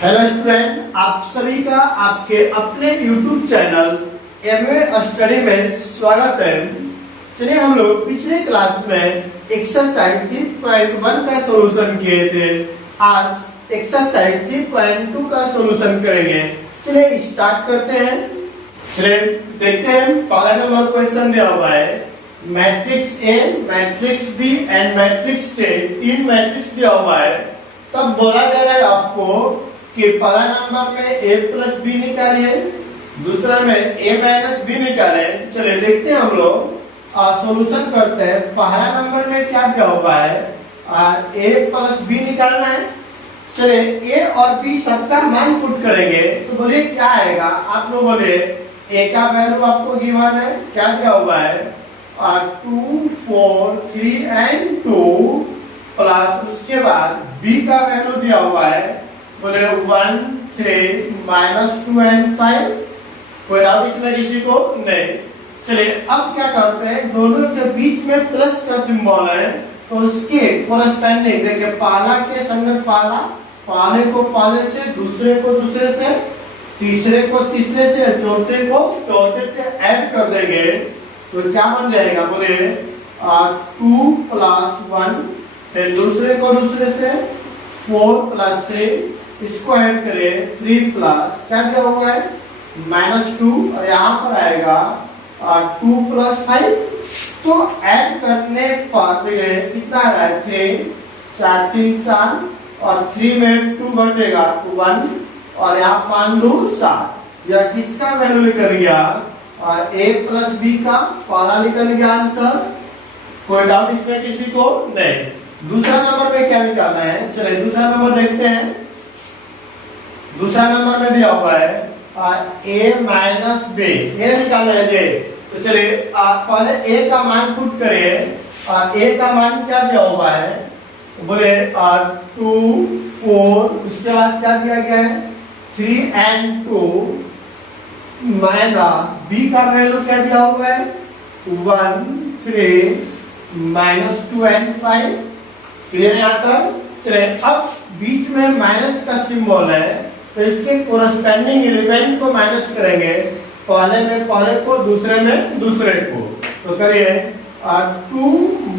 Hello student, आप सभी का आपके अपने YouTube चैनल एमए स्टडी में स्वागत है। चलिए हम लोग पिछले क्लास में एक्सरसाइज 3.1 का सॉल्यूशन किए थे। आज एक्सरसाइज 3.2 का सॉल्यूशन करेंगे। चलिए स्टार्ट करते हैं। चलिए देखते हैं। पहला नंबर क्वेश्चन दिया हुआ है, matrix A, matrix B and matrix से तीन मैट्रिक्स दिया हुआ है। तब बोला जा रहा है आपको कि पहला नंबर में a प्लस बी निकालिए, दूसरा में a माइनस बी निकाले। चलिए देखते हैं हम लोग सॉल्यूशन करते हैं। पहला नंबर में क्या दिया हुआ है, a प्लस बी निकालना है। चलिए a और b सबका मान पुट करेंगे तो बोलिए क्या आएगा। आप लोग बोलिए a का वैल्यू आपको गिवन है, क्या दिया हुआ है 2, 4, 3 एंड 2 प्लस उसके बाद b का वैल्यू दिया हुआ है, बोले 1, 3 माइनस 2 एंड 5। कोई डाउट इसमें किसी को नहीं। चलिए अब क्या करते हैं, दोनों के बीच में प्लस का सिंबल है तो उसके कोरस्पेंडिंग देखिए, पहला के संगत पहला, पहले को पहले से, दूसरे को दूसरे से, तीसरे को तीसरे से, चौथे को चौथे से ऐड कर देंगे तो क्या बन जाएगा, बोले 2 प्लस 1, फिर दूसरे को दूसरे से 4 प्लस 3, इसको ऐड करें 3 प्लस क्या दिया हुआ है -2 और यहाँ पर आएगा 2 प्लस 5। तो ऐड करने पर कितना आ रहा है 3, 4, 3, 7 और 3 में 2 घटेगा तो 1 और यहाँ 5, 2, 7। यह किसका वैल्यू निकल गया, a प्लस बी का पहला निकल गया आंसर। कोई डाउट इसमें किसी को नहीं। दूसरा नंबर पे क्या निकालना है, चलिए दूसरा नंबर देखते हैं। दूसरा नंबर में दिया हुआ है a माइनस बी, ये निकालना है जे। तो चलिए पहले a का मान पुट करें। a का मान क्या दिया हुआ है, बोले 2, 4, उसके बाद क्या दिया गया है 3 एंड 2 माइनस b का वैल्यू क्या दिया हुआ है 1, 3 माइनस 2 एंड 5। क्लियर है यहाँ तक। चलिए अब बीच में माइनस का सिंबल है तो इसके कोरस्पेंडिंग एलिमेंट को माइनस करेंगे, पहले में पहले को, दूसरे में दूसरे को। तो करिए 2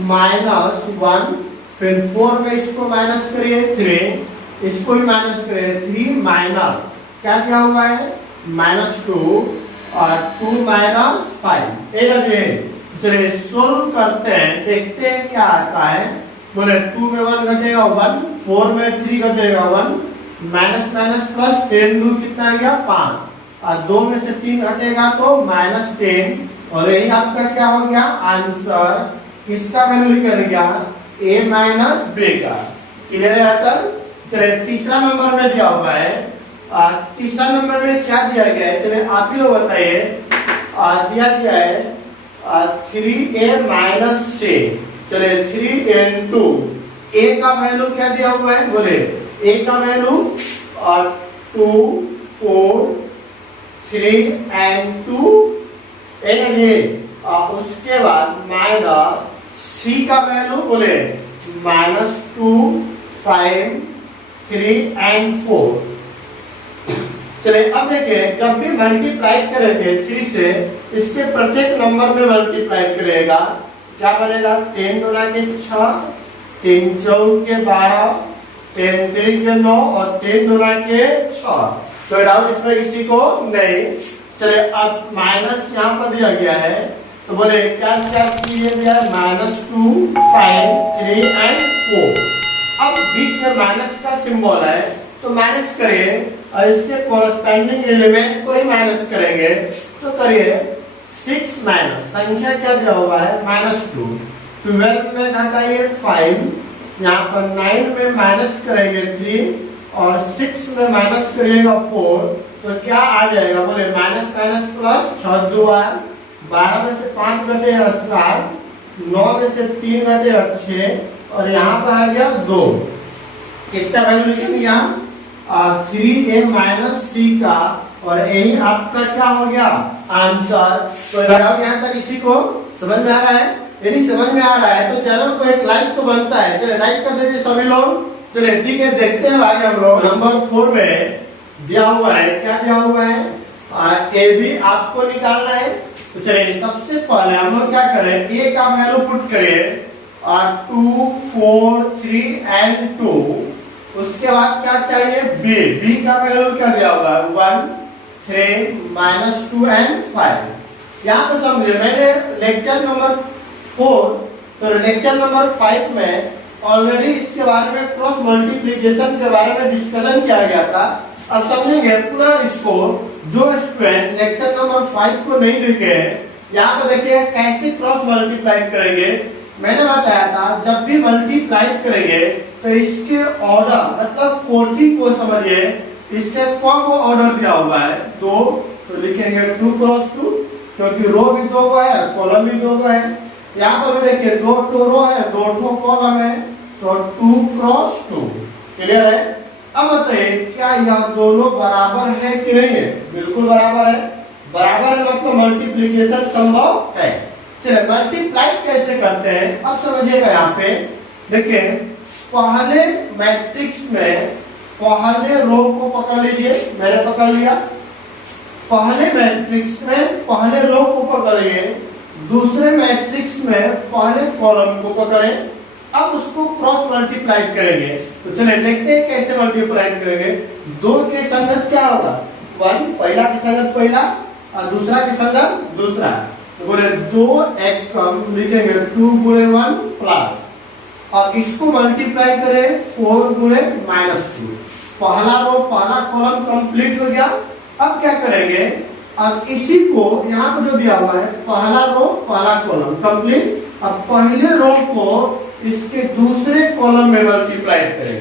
माइनस 1, फिर 4 में इसको माइनस करिए 3, इसको ही माइनस करिए 3 माइनस क्या दिया हुआ है -2 और 2 माइनस 5। एक लगे। चलिए सोल्व करते हैं, देखते हैं क्या आता है। बोले 2 में 1 घटेगा 1, 4 में 3 घटेगा 1, माइनस माइनस प्लस 10 2 कितना आ गया 5 और 2 में से 3 घटेगा तो -10 और यही आपका क्या हो गया आंसर। किसका वैल्यू निकल गया a माइनस b का। क्लियर है आता। चलिए तीसरा नंबर में दिया हुआ है। तीसरा नंबर में क्या दिया गया है, चलिए आप ही लोग बताइए। दिया गया है 3a माइनस से, चलिए 3 into a का वैल्यू क्या दिया हुआ है, बोले a का वैल्यू 2, 4, 3 एंड 2 उसके बाद माइनस c का वैल्यू बोले -2, 5, 3 एंड 4। चलिए अब देखिए, जब भी मल्टीप्लाई करेंगे 3 से, इसके प्रत्येक नंबर में मल्टीप्लाई करेगा, क्या बनेगा 10 गुना के 6, 3 चौक के 12, 10 3 के 9 और 10 गुना के 6। तो डाउट इसमें किसी को नहीं। चलिए अब माइनस यहाँ पर दिया गया है तो बोले क्या दिया है -2, 5, 3 एंड 4। अब बीच में माइनस का सिंबल है तो माइनस करिए और इसके कोरस्पेंडिंग एलिमेंट को ही माइनस करेंगे। तो करिए 6 माइनस संख्या क्या दिया हुआ है -2, 12 में घटाइए 5, यहाँ पर 9 में माइनस करेंगे 3 और 6 में माइनस करिएगा 4 तो क्या आ जाएगा, बोले माइनस माइनस प्लस 6 2 12 में से 5 घटेगा 7, 9 में से 3 घटेगा 6 और यहाँ पर आ गया 2। किसका वैल्यू लिखेंगे यहाँ 3a माइनस c का, और यही आपका क्या हो गया आंसर। तो यहाँ तक किसी को समझ में आ रहा है। यदि समझ में आ रहा है तो चैनल को एक लाइक तो बनता है, चलिए लाइक कर दीजिए सभी लोग। चलिए ठीक है, देखते हैं आगे हम लोग। नंबर 4 में दिया हुआ है, क्या दिया हुआ है, ए बी आपको निकालना है। तो चलिए सबसे पहले हम लोग क्या करें, ए का वैल्यू पुट करें 2 4 3 एंड 2। उसके बाद क्या चाहिए, बी, बी का वैल्यू क्या दिया होगा 1 3 -2 एंड 5। यहाँ पे समझे मैंने लेक्चर नंबर 4 तो लेक्चर नंबर 5 में ऑलरेडी इसके बारे में क्रॉस मल्टीप्लिकेशन के बारे में डिस्कशन किया गया था। अब समझेंगे पूरा इसको। जो स्टूडेंट लेक्चर नंबर 5 को नहीं देखे हैं, यहाँ पे देखिए कैसे क्रॉस मल्टीप्लाई करेंगे। मैंने बताया था जब भी मल्टीप्लाई करेंगे तो इसके ऑर्डर मतलब कोटि को समझिए, इसके कौन को ऑर्डर दिया हुआ है 2, तो लिखेंगे 2 क्रॉस 2, क्योंकि रो भी 2 को है, कॉलम भी 2 को है। यहाँ पर भी देखिए 2 रो है, 2 कॉलम है, तो 2 क्रॉस 2। क्लियर है। अब बताइए क्या यह दोनों बराबर है कि नहीं है, बिल्कुल बराबर है। बराबर है मतलब मल्टीप्लिकेशन संभव है। चलिए मल्टीप्लाई कैसे करते हैं अब समझिएगा। यहाँ पे देखिए पहले मैट्रिक्स में पहले रो को पकड़ लीजिए, मैंने पकड़ लिया। पहले मैट्रिक्स में पहले रो को पकड़िए, दूसरे मैट्रिक्स में पहले कॉलम को पकड़ें। अब उसको क्रॉस मल्टीप्लाई करेंगे। तो चलिए देखते हैं कैसे मल्टीप्लाई करेंगे। 2 के संगत क्या होगा 1, पहला के संगत पहला और दूसरा के संगत दूसरा। तो बोले 2 एक कम लिखेंगे 2 गुणे 1 प्लस, और इसको मल्टीप्लाई करें 4 गुणे -2। पहला रो पहला कॉलम कंप्लीट हो गया। अब क्या करेंगे, अब इसी को यहाँ पर जो दिया हुआ है पहला रो पहला कॉलम कंप्लीट। अब पहले रो को इसके दूसरे कॉलम में मल्टीप्लाई करेंगे।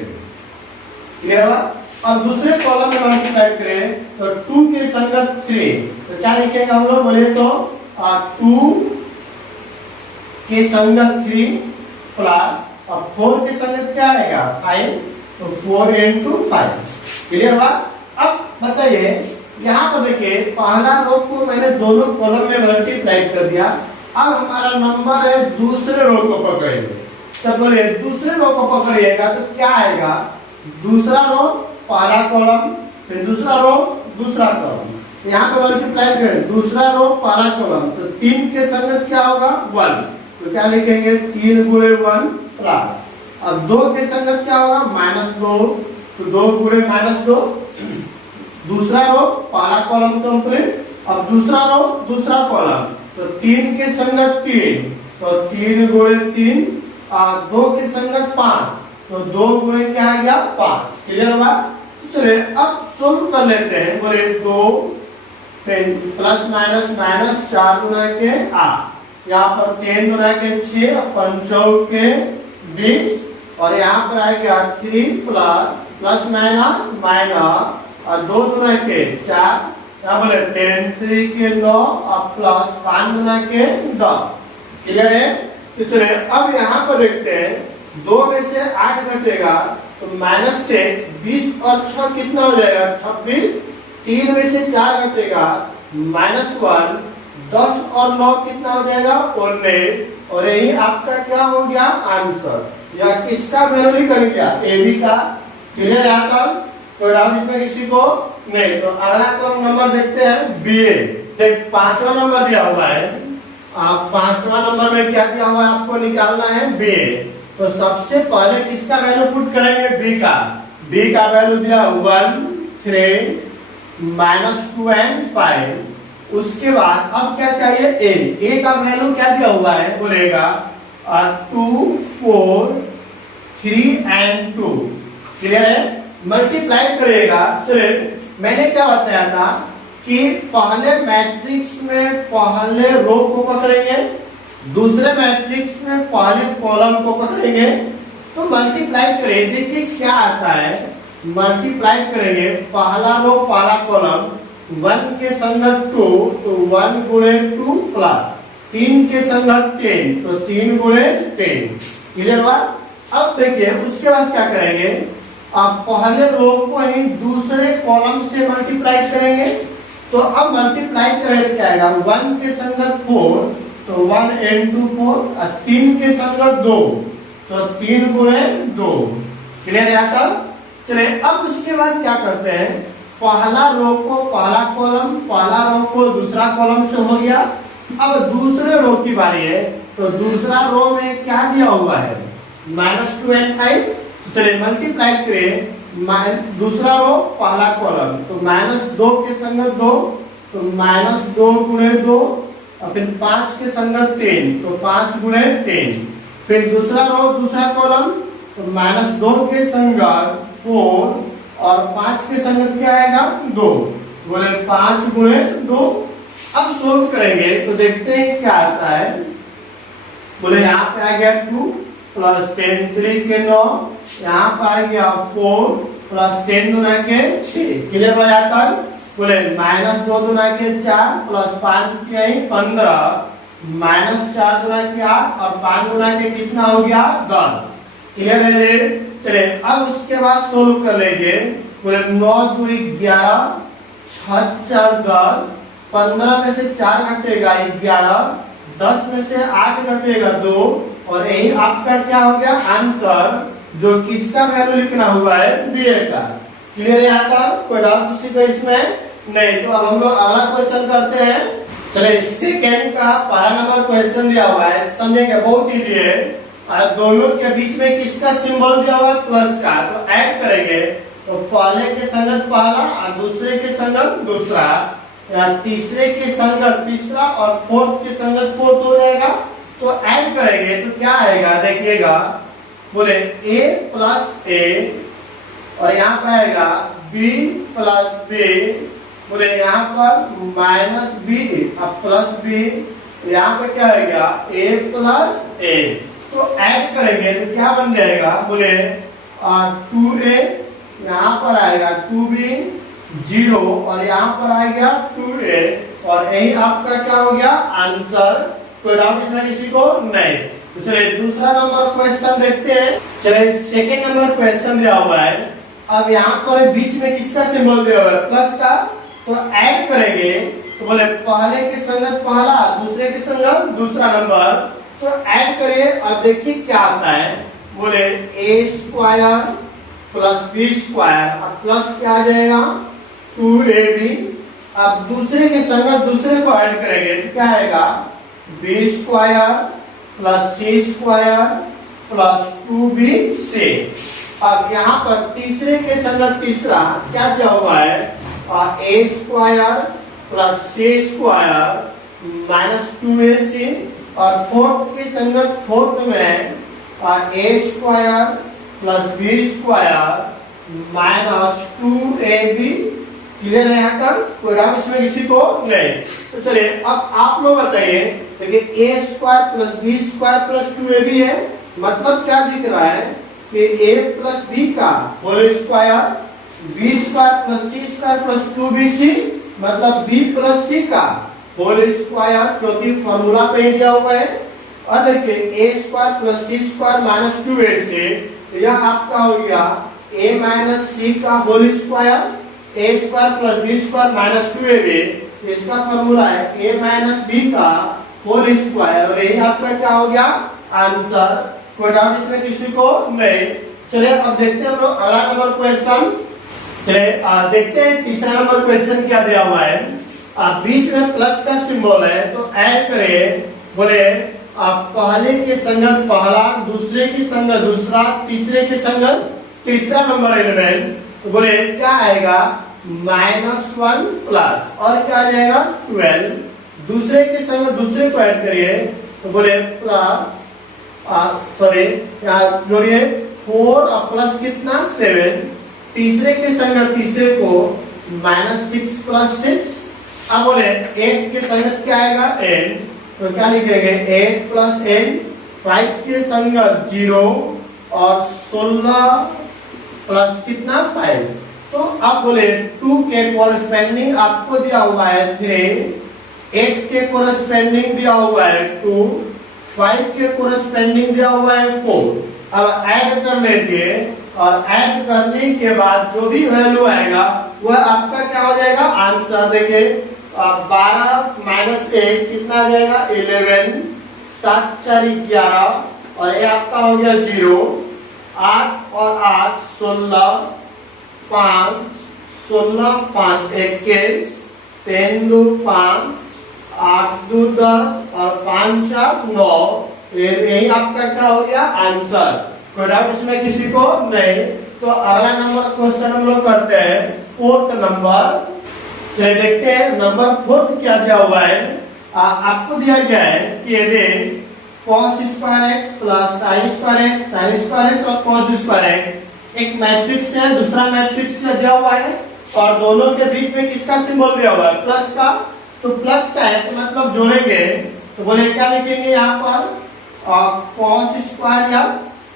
क्लियर हुआ। अब दूसरे कॉलम में मल्टीप्लाई करें तो 2 के संगत 3, तो क्या लिखेंगे हम लोग, बोले तो 2 के संगत 3 प्लस, अब 4 के संगत क्या आएगा 5, तो 4 into 5। क्लियर हुआ। अब बताइए यहाँ पर देखिए पहला रो को मैंने दोनों कॉलम में मल्टीप्लाई कर दिया। अब हमारा नंबर है दूसरे रो को पकड़ेंगे। तो बोले दूसरे रो को पकड़िएगा तो क्या आएगा, दूसरा रो पहला कॉलम, फिर दूसरा रो दूसरा कॉलम। यहाँ पे मल्टीप्लाई करें दूसरा रो पहला कॉलम, तो 3 के संगत क्या होगा 1, तो क्या लिखेंगे 3 गुणे 1 प्लस। अब 2 के संगत क्या होगा -2, तो 2 गुणे -2। दूसरा रो पहला कॉलम कंप्लीट, अब दूसरा रो दूसरा कॉलम, तो 3 के संगत 3, तो 3 गुणे 3, 2 के संगत 5, तो 2 गुणे क्या आ गया 5। क्लियर हुआ। चलिए अब सोल्व कर लेते हैं। बोले 2 प्लस माइनस माइनस 4 गुना के 8, यहाँ पर 10 गुना के 6, 5 के 20, और यहाँ पर आ गया 3 प्लस माइनस माइनस और 2 गुना के 4, यहाँ बोले 10 3 के 9 और प्लस 5 गुना के 10। क्लियर है। तो चलिए अब यहाँ पर देखते हैं 2 में से 8 घटेगा तो -6, 20 और 6 कितना हो जाएगा 26। 3 में से 4 घटेगा -1, 10 और 9 कितना हो जाएगा 19, और यही आपका क्या हो गया आंसर। या किसका वैल्यू निकल गया, ए बी का। क्लियर आता कोई डाउट इसमें किसी को नहीं। तो अगला कौन नंबर देखते हैं, बी ए। देख 5वां नंबर दिया हुआ है, आप 5वां नंबर में क्या दिया हुआ है आपको निकालना है बी ए। तो सबसे पहले किसका वैल्यू पुट करेंगे, बी का। बी का वैल्यू दिया 1 3 -2 एंड 5। उसके बाद अब क्या चाहिए, ए का वैल्यू क्या दिया हुआ है बोलेगा 2 4 3 एंड 2। क्लियर है। मल्टीप्लाई करेगा। चलिए मैंने क्या बताया था कि पहले मैट्रिक्स में पहले रो को पकड़ेंगे, दूसरे मैट्रिक्स में पहले कॉलम को पकड़ेंगे। तो मल्टीप्लाई करें, देखिए क्या आता है। मल्टीप्लाई करेंगे पहला रो पहला कॉलम, 1 के संगत 2, तो 1 गुणे 2 प्लस 3 के संगत 10, तो 3 गुणे 10। क्लियर हुआ। अब देखिए उसके बाद क्या करेंगे, आप पहले रो को ही दूसरे कॉलम से मल्टीप्लाई करेंगे। तो अब मल्टीप्लाई करेंगे क्या आएगा, 1 के संगत 4, तो 1 into 4, और 3 के संगत 2, तो 3 गुणे 2। क्लियर है यहाँ तक? चलिए अब उसके बाद क्या करते हैं, पहला रो को पहला कॉलम, पहला रो को दूसरा कॉलम से हो गया। अब दूसरे रो की बारी है, तो दूसरा रो में क्या दिया हुआ है, -2 and 5। चलिए मल्टीप्लाई करें, दूसरा रो पहला कॉलम, तो -2 के संगत 2, तो -2 गुणे 2, और फिर 5 के संगत 3, तो 5 गुणे 3। फिर दूसरा रो दूसरा कॉलम, तो -2 के संगत 4, और 5 के संगत क्या आएगा 2, बोले 5 गुणे 2। अब सोल्व करेंगे तो देखते हैं क्या आता है। बोले यहाँ पे आ गया 2 प्लस 10 3 के 9, यहाँ पे आ गया 4 प्लस 10 दुना के 6। क्लियर हो जाता है? बोले -2 दुना के 4 प्लस 5 के 15, -4 दुना के 8 और 5 दुना के कितना हो गया 10। क्लियर है? चले अब उसके बाद सोल्व कर लेंगे। बोले 9 2 11, 6 4 10, 15 में से 4 घटेगा 11, 10 में से 8 घटेगा 2, और यही आपका क्या हो गया आंसर, जो किसका वैल्यू लिखना हुआ है, बी का। क्लियर है यहाँ का? कोई डाउट किसी को इसमें नहीं? तो हम लोग अगला क्वेश्चन करते हैं। चलिए सेकेंड का पहला नंबर क्वेश्चन दिया हुआ है, समझेंगे, बहुत इजी है। दोनों के बीच में किसका सिंबल दिया हुआ है, प्लस का, तो ऐड करेंगे, तो पहले के संगत पहला और दूसरे के संगत दूसरा, या तीसरे के संगत तीसरा और फोर्थ के संगत फोर्थ हो जाएगा। तो ऐड करेंगे तो क्या आएगा, देखिएगा। बोले a प्लस a, और यहाँ पे आएगा b प्लस b। बोले यहाँ पर -b अब प्लस b, यहाँ पे क्या आएगा a प्लस a। तो ऐड करेंगे तो क्या बन जाएगा, बोले 2a, यहाँ पर आएगा 2b 0, और यहाँ पर आ गया 2a, और यही आपका क्या हो गया आंसर। कोई डाउट इसमें किसी को नहीं? तो चलिए दूसरा नंबर क्वेश्चन देखते हैं। चलिए सेकेंड नंबर क्वेश्चन दिया हुआ है। अब यहाँ पर बीच में किसका सिंबल दिया हुआ है, प्लस का। तो ऐड करेंगे तो बोले पहले के संगत पहला, दूसरे के संगत दूसरा नंबर, तो ऐड करिए और देखिए क्या आता है। बोले a² प्लस b², अब प्लस क्या आ जाएगा 2ab। अब दूसरे के संगत दूसरे को ऐड करेंगे तो क्या आएगा b² plus c² plus 2bc। अब यहाँ पर तीसरे के संगत तीसरा क्या दिया हुआ है, a² plus c² minus 2ac, और फोर्थ के संगत फोर्थ में a² plus b² minus 2ab। Clear है यहाँ तक? कोई डाउट इसमें किसी को नहीं? तो चलिए अब आप लोग बताइए, देखिए a² plus b² plus 2ab है, मतलब क्या दिख रहा है कि a प्लस b का whole square, b² plus c² plus 2bc, मतलब b प्लस c का होल स्क्वायर, क्योंकि फॉर्मूला पे ही दिया हुआ है। और देखिए a² plus c² minus 2ac, तो यह आपका हो गया a माइनस c का whole square, a² plus b² minus 2ab, इसका फॉर्मूला है a माइनस b का होल स्क्वायर, और यही आपका क्या हो गया आंसर। कोई डाउट इसमें किसी को नहीं? चलिए अब देखते हैं हम लोग अगला नंबर क्वेश्चन। चलिए देखते हैं तीसरा नंबर क्वेश्चन क्या दिया हुआ है। बीच में प्लस का सिंबल है, तो ऐड करें। बोले आप पहले के संगत पहला, दूसरे के संगत दूसरा, तीसरे के संगत तीसरा नंबर एलिमेंट, तो बोले क्या आएगा -1 प्लस, और क्या आ जाएगा 12। दूसरे के संगत दूसरे को ऐड करिए, तो बोले प्लस सॉरी जोड़िए 4 और प्लस कितना 7। तीसरे के संगत तीसरे को -6 प्लस 6। अब बोले 8 के संगत क्या आएगा 8, तो क्या लिखेंगे 8 प्लस 8। 5 के संगत 0, और 16 प्लस कितना 5। तो अब बोले 2 के कोरस्पेंडिंग आपको दिया हुआ है 3, 8 के कोरस्पेंडिंग दिया हुआ है 2, 5 के कोरस्पेंडिंग दिया हुआ है 4। अब ऐड कर लेंगे, और ऐड करने के बाद जो भी वैल्यू आएगा वह आपका क्या हो जाएगा आंसर। देखिए 12 माइनस 1 कितना आ जाएगा 11, 7 4 11, और ये आपका हो गया 0। 8 और 8 16, 5 16 5 21, 3 2 5, 8 2 10 और 5 4 9। यही आपका क्या हो गया आंसर। कोई डाउट इसमें किसी को नहीं। तो अगला नंबर क्वेश्चन हम लोग करते हैं 4th नंबर। चलिए देखते हैं नंबर 4th क्या दिया हुआ है। आपको दिया गया है कि यदि cos square x plus sine square x और cos स्क्वायर एक्स एक मैट्रिक्स है, दूसरा मैट्रिक्स दिया हुआ है और दोनों के बीच में किसका सिंबल दिया हुआ है प्लस का। तो प्लस का है तो मतलब जोड़ेंगे तो बोले क्या लिखेंगे यहाँ पर cos स्क्वायर या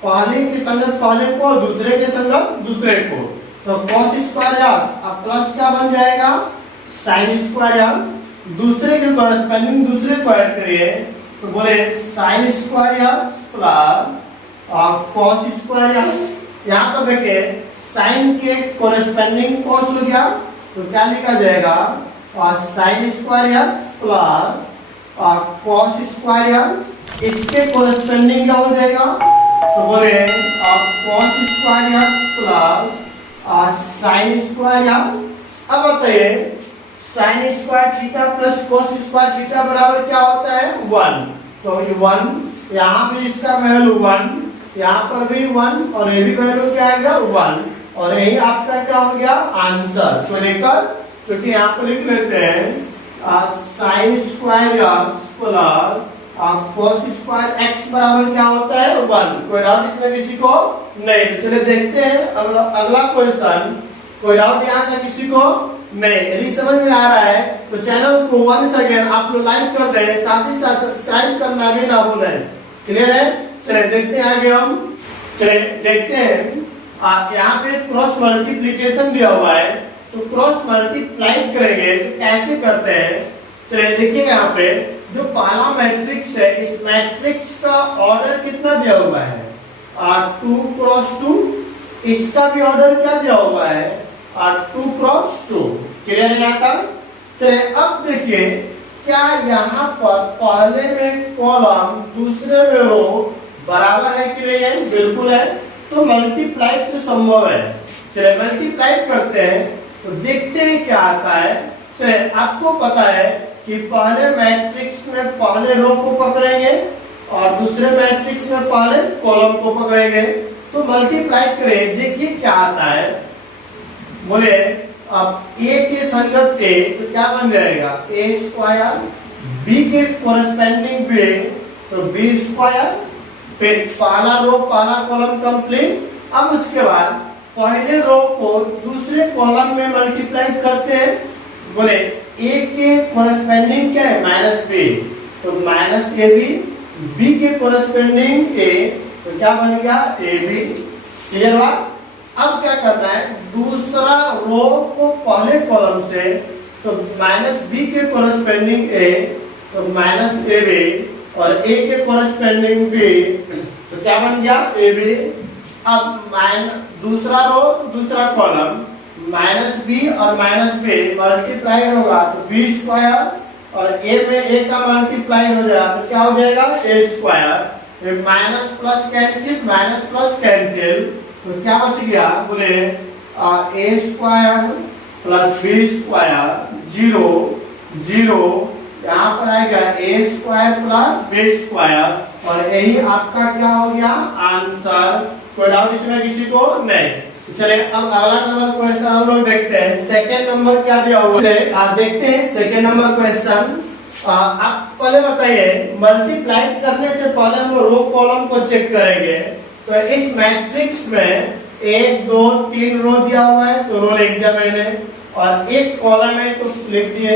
पहले के संगत पहले को, दूसरे के संगत दूसरे को। तो cos स्क्वायर अब प्लस क्या बन जाएगा साइन स्क्वायर, दूसरे के कॉरेस्पॉन्डिंग दूसरे को ऐड करिए तो बोले sine square plus cos square. यहाँ पर देखिए साइन के कॉरेस्पॉन्डिंग cos हो गया तो क्या लिखा जाएगा sine square plus cos square. इसके कॉरेस्पॉन्डिंग क्या हो जाएगा तो बोले cos square plus sine square. अब बताइए sine square theta plus cos square theta बराबर क्या होता है 1। तो ये 1 यहाँ भी इसका वैल्यू 1, यहाँ पर भी 1 और ये भी वैल्यू क्या आएगा 1 और यही आपका क्या हो गया आंसर। तो लेकर क्योंकि यहाँ पर लिख लेते हैं sine square plus cos square x बराबर क्या होता है 1। कोई डाउट इसमें किसी को नहीं। तो चलिए देखते हैं अगला क्वेश्चन। कोई डाउट यहाँ का किसी को नहीं। यदि समझ में आ रहा है तो चैनल को वंस अगेन आप लोग लाइक कर दें, साथ ही साथ सब्सक्राइब करना भी ना भूलें। क्लियर है। चलिए देखते हैं आगे हम। चलिए देखते हैं यहाँ पे क्रॉस मल्टीप्लीकेशन दिया हुआ है तो क्रॉस मल्टीप्लाई करेंगे तो कैसे करते हैं। चलिए देखिए यहाँ पे जो पहला मैट्रिक्स है इस मैट्रिक्स का ऑर्डर कितना दिया हुआ है 2 क्रॉस 2। इसका भी ऑर्डर क्या दिया हुआ है 2 क्रॉस 2। क्लियर है यहाँ का। चलिए अब देखिए क्या यहाँ पर पहले में कॉलम दूसरे में रो बराबर है कि नहीं है। बिल्कुल है। तो मल्टीप्लाई तो संभव है। चलिए मल्टीप्लाई करते हैं तो देखते हैं क्या आता है। चलिए आपको पता है कि पहले मैट्रिक्स में पहले रो को पकड़ेंगे और दूसरे मैट्रिक्स में पहले कॉलम को पकड़ेंगे। तो मल्टीप्लाई करें देखिए क्या आता है। बोले अब a के संगत a तो क्या बन जाएगा a स्क्वायर, b के कोरेस्पेंडिंग b तो b स्क्वायर, फिर पहला रो पहला कॉलम कंप्लीट। अब उसके बाद पहले रो को दूसरे कॉलम में मल्टीप्लाई करते हैं। बोले a के कोरेस्पेंडिंग क्या है माइनस b तो माइनस ab, b के कोरेस्पेंडिंग a तो क्या बन गया ab। क्लियर हुआ। अब क्या करना है दूसरा रो को पहले कॉलम से तो माइनस बी के कोरेस्पेंडिंग ए तो माइनस ए बी और ए के कोरेस्पेंडिंग बी तो क्या बन गया ए बी। अब माइनस दूसरा रो दूसरा कॉलम माइनस बी और माइनस बी मल्टीप्लाइड होगा तो बी स्क्वायर और ए में ए का मल्टीप्लाइड हो जाएगा तो क्या हो जाएगा A square. Minus plus cancel minus plus cancel तो क्या बच गया बोले A square plus B square 0 0 यहाँ पर आएगा A square plus B square और यही आपका क्या हो गया आंसर। कोई डाउट इसमें किसी को नहीं। चलिए अब अगला नंबर क्वेश्चन हम लोग देखते हैं। सेकेंड नंबर क्या दिया हुआ है देखते हैं। सेकेंड नंबर क्वेश्चन आप पहले बताइए मल्टीप्लाई करने से पहले हम रो कॉलम को चेक करेंगे। तो इस मैट्रिक्स में 1 2 3 रो दिया हुआ है तो रो लिख दिया मैंने और एक कॉलम है तो लिख दिए।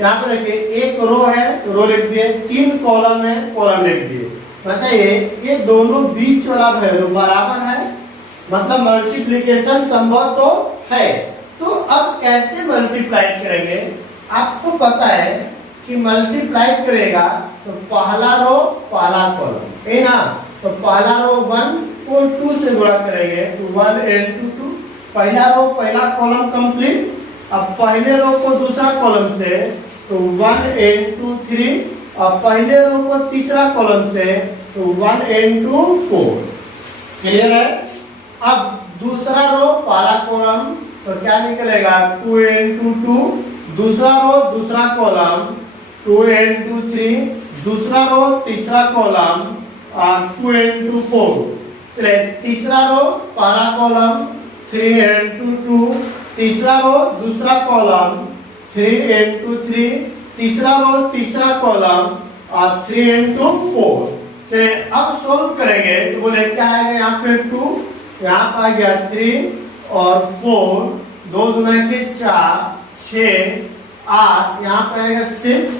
यहाँ पे देखिए एक रो है तो रो लिख दिए, 3 कॉलम है कॉलम लिख दिए। बताइए ये दोनों बीच वाला वैल्यू बराबर है मतलब मल्टीप्लिकेशन संभव तो है। तो अब कैसे मल्टीप्लाई करेंगे आपको पता है कि मल्टीप्लाई करेगा तो पहला रो पहला कॉलम है ना। तो पहला रो 1 को 2 से गुणा करेंगे तो 1 into 2 पहला रो पहला कॉलम कंप्लीट। अब पहले रो को दूसरा कॉलम से तो 1 into 3 और पहले रो को तीसरा कॉलम से तो 1 into 4। क्लियर है। अब दूसरा रो पहला कॉलम तो क्या निकलेगा 2 into 2, दूसरा रो दूसरा कॉलम 2 into 3, दूसरा रो तीसरा कॉलम 2 into 4। चलिए तीसरा रो पहला कॉलम 3 into 2, तीसरा रो दूसरा कॉलम 3 into 3, तीसरा रो तीसरा कॉलम 3 into 4। चलिए अब सोल्व करेंगे तो बोले क्या आएगा यहाँ पे 2, यहाँ पर आ गया 3 और 4, 2 दूना के 4, 6, 8, यहाँ पे आएगा 6,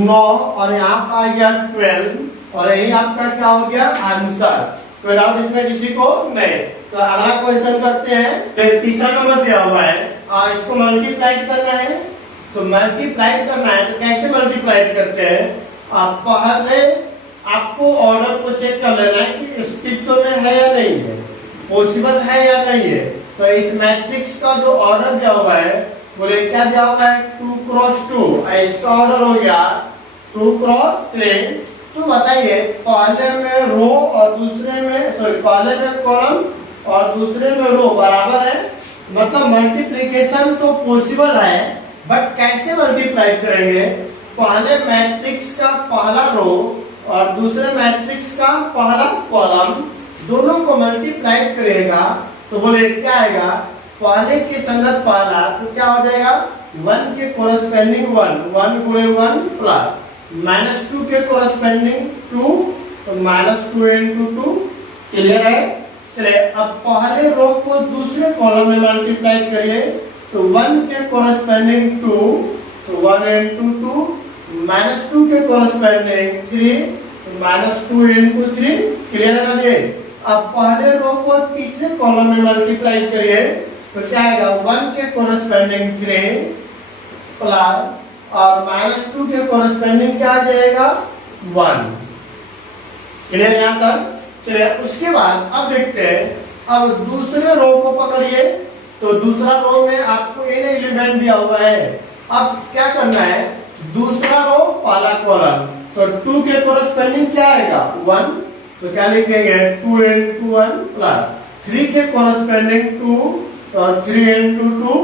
9 और यहाँ पे आ गया 12 और यही आपका क्या हो गया आंसर। कोई डाउट इसमें किसी को नहीं? तो अगला क्वेश्चन करते हैं। तीसरा नंबर दिया हुआ है, इसको मल्टीप्लाई करना है। तो मल्टीप्लाई करना है तो कैसे मल्टीप्लाई करते हैं? आप पहले आपको ऑर्डर को चेक कर लेना है कि अस्तित्व में है या नहीं है, पॉसिबल है या नहीं है। तो इस मैट्रिक्स का जो ऑर्डर दिया हुआ है बोले क्या दिया हुआ है 2 क्रॉस 2, इसका ऑर्डर हो गया 2 क्रॉस 3। तो बताइए पहले में रो और दूसरे में पहले में कॉलम और दूसरे में रो बराबर है, मतलब मल्टीप्लीकेशन तो पॉसिबल है, बट कैसे मल्टीप्लाई करेंगे? पहले मैट्रिक्स का पहला रो और दूसरे मैट्रिक्स का पहला कॉलम दोनों को मल्टीप्लाई करेगा तो बोले क्या आएगा पहले के संगत पहला, तो क्या हो जाएगा 1 के कोरस्पेंडिंग 1 गुणे 1 प्लस -2 के कोरस्पेंडिंग 2 तो -2 into 2। क्लियर है? चलिए अब पहले रो को दूसरे कॉलम में मल्टीप्लाई करिए तो 1 के कोरस्पेंडिंग 2 तो 1 into 2, -2 के कोरस्पेंडिंग 3 तो -2 into 3। क्लियर है ना जी? अब पहले रो को तीसरे कॉलम में मल्टीप्लाई करिए तो क्या आएगा 1 के कोरस्पेंडिंग 3 प्लस और -2 के कोरस्पेंडिंग क्या आ जाएगा 1। क्लियर यहाँ तक? चलिए उसके बाद अब देखते हैं, अब दूसरे रो को पकड़िए तो दूसरा रो में आपको n एलिमेंट दिया हुआ है। अब क्या करना है दूसरा रो पहला कॉलम तो 2 के कोरस्पेंडिंग क्या आएगा 1, तो क्या लिखेंगे 2 into 1 प्लस 3 के कोरस्पेंडिंग 2 और 3 into 2।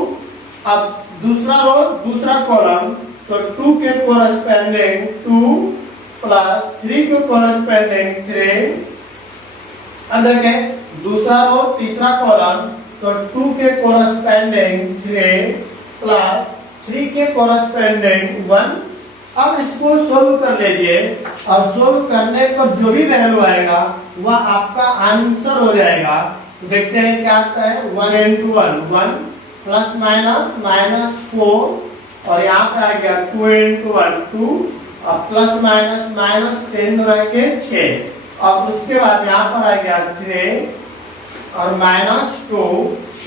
अब दूसरा रो दूसरा कॉलम तो 2 के कोरस्पेंडिंग 2 प्लस 3 के कोरस्पेंडिंग 3। अब देखें दूसरा रो तीसरा कॉलम तो 2 के कोरस्पेंडिंग 3 प्लस 3 के कोरस्पेंडिंग 1। अब इसको सोल्व कर लीजिए और सोल्व करने पर जो भी वैल्यू आएगा वह आपका आंसर हो जाएगा। देखते हैं क्या आता है 1 into 1 1 प्लस माइनस -4 और यहाँ पे आ गया 2 into 1 2 और प्लस माइनस 10 रह के 6। अब उसके बाद यहाँ पर आ गया 3 और -2,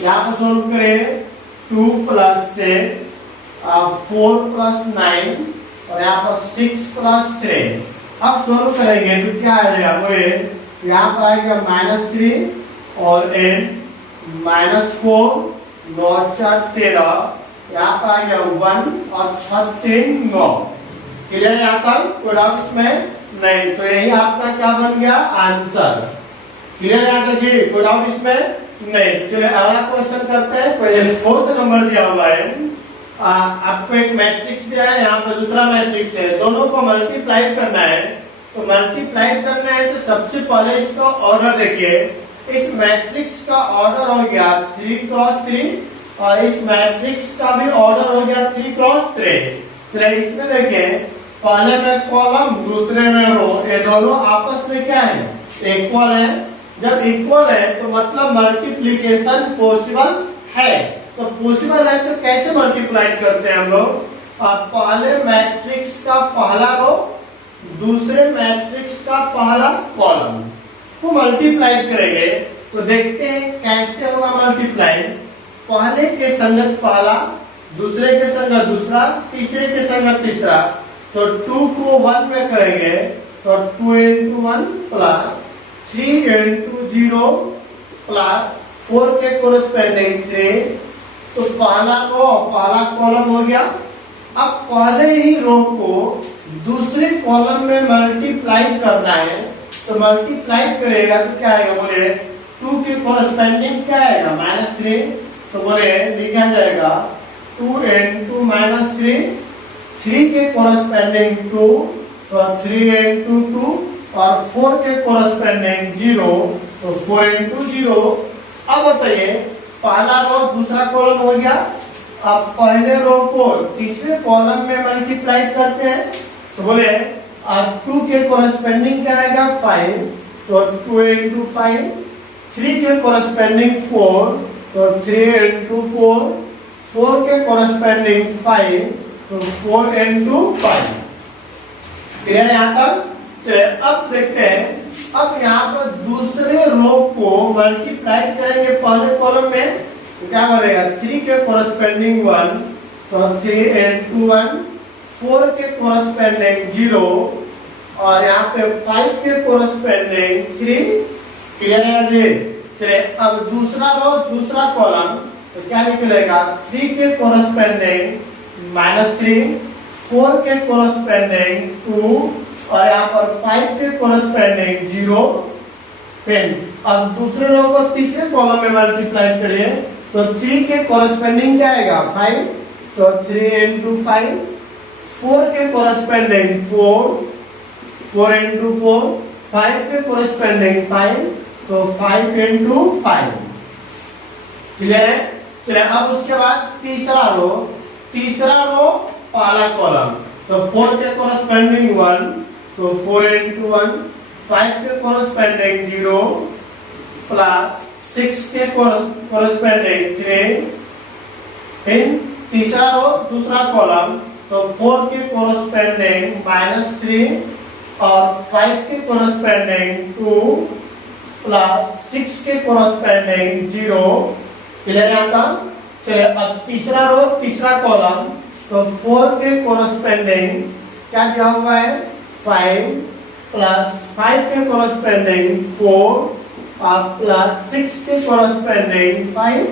यहाँ पर सोल्व करें 2 + 6 4 + 9 और यहाँ पर 6 + 3। अब सोल्व करेंगे तो क्या आ जाएगा बोले यहाँ पर आएगा -3 और n -4 9 4 13, यहाँ पर आ गया 1 और 6 3 9। क्लियर यहाँ तक? कोई डाउट इसमें नहीं? तो यही आपका क्या बन गया आंसर। क्लियर यहाँ तक जी? कोई डाउट इसमें नहीं? चलिए अगला क्वेश्चन करते हैं। क्वेश्चन 4th नंबर दिया हुआ है, आपको एक मैट्रिक्स दिया है, यहाँ पर दूसरा मैट्रिक्स है, दोनों को मल्टीप्लाई करना है। तो मल्टीप्लाई करना है तो सबसे पहले इसका ऑर्डर देखिए। इस मैट्रिक्स का ऑर्डर हो गया 3 क्रॉस 3 और इस मैट्रिक्स का भी ऑर्डर हो गया 3 क्रॉस 3। चलिए इसमें देखिए पहले में कॉलम दूसरे में रो, ये दोनों आपस में क्या है इक्वल है। जब इक्वल है तो मतलब मल्टीप्लीकेशन पॉसिबल है। तो पॉसिबल है तो कैसे मल्टीप्लाई करते हैं हम लोग? पहले मैट्रिक्स का पहला रो दूसरे मैट्रिक्स का पहला कॉलम को मल्टीप्लाई करेंगे तो देखते हैं कैसे होगा मल्टीप्लाई। पहले के संगत पहला, दूसरे के संगत दूसरा, तीसरे के संगत तीसरा। तो 2 को 1 में करेंगे तो 2 into 1 प्लस 3 into 0 प्लस 4 के कोरस्पेंडिंग 3। तो पहला रो पहला कॉलम हो गया। अब पहले ही रो को दूसरे कॉलम में मल्टीप्लाई करना है तो मल्टीप्लाई करेगा तो क्या आएगा बोले 2 के कोरस्पेंडिंग क्या आएगा -3, तो बोले लिखा जाएगा 2 into -3, 3 के कोरस्पेंडिंग 2, तो 3 into 2, और 4 के कोरस्पेंडिंग 0, तो 4 into 0। अब बताइए पहला रो दूसरा कॉलम हो गया, अब पहले रो को तीसरे कॉलम में मल्टीप्लाई करते हैं, तो बोले अब 2 के कोरस्पेंडिंग क्या आएगा 5, तो 2 into 5, 3 के कोरस्पेंडिंग 4, तो 3 into 4, 4 के कोरस्पेंडिंग 5, तो 4 into 5। क्लियर है यहाँ तक? चलिए अब देखते हैं, अब यहाँ पर दूसरे रो को मल्टीप्लाई करेंगे पहले कॉलम में, तो क्या बनेगा 3 के कोरस्पेंडिंग 1, तो 3 into 1, 4 के कोरस्पेंडिंग 0, और यहाँ पे 5 के कोरस्पेंडिंग 3। क्लियर है जी? चलिए अब दूसरा रो दूसरा कॉलम, तो क्या निकलेगा 3 के कोरस्पेंडिंग -3, 4 के कोरस्पेंडिंग 2, और यहाँ पर 5 के कोरस्पेंडिंग 0। फिर अब दूसरे रो को तीसरे कॉलम में मल्टीप्लाई करिए, तो 3 के कोरस्पेंडिंग क्या आएगा 5, तो 3 into 5, 4 के कोरस्पेंडिंग 4, 4 into 4, 5 के कोरस्पेंडिंग 5, तो 5 into 5। क्लियर है? चलिए अब उसके बाद तीसरा रो पहला कॉलम, तो 4 के कोरस्पेंडिंग 1, तो 4 into 1, 5 के कोरस्पेंडिंग 0, प्लस 6 के कोरस्पेंडिंग 3। फिर तीसरा रो दूसरा कॉलम, तो 4 के कोरस्पेंडिंग -3, और 5 के कोरस्पेंडिंग 2, प्लस 6 के कोरस्पेंडिंग 0। क्लियर है आपका? चलिए अब तीसरा रो तीसरा कॉलम, तो 4 के कोरस्पेंडिंग क्या दिया हुआ है 5, प्लस 5 के कोरस्पेंडिंग 4, और प्लस 6 के कोरस्पेंडिंग 5।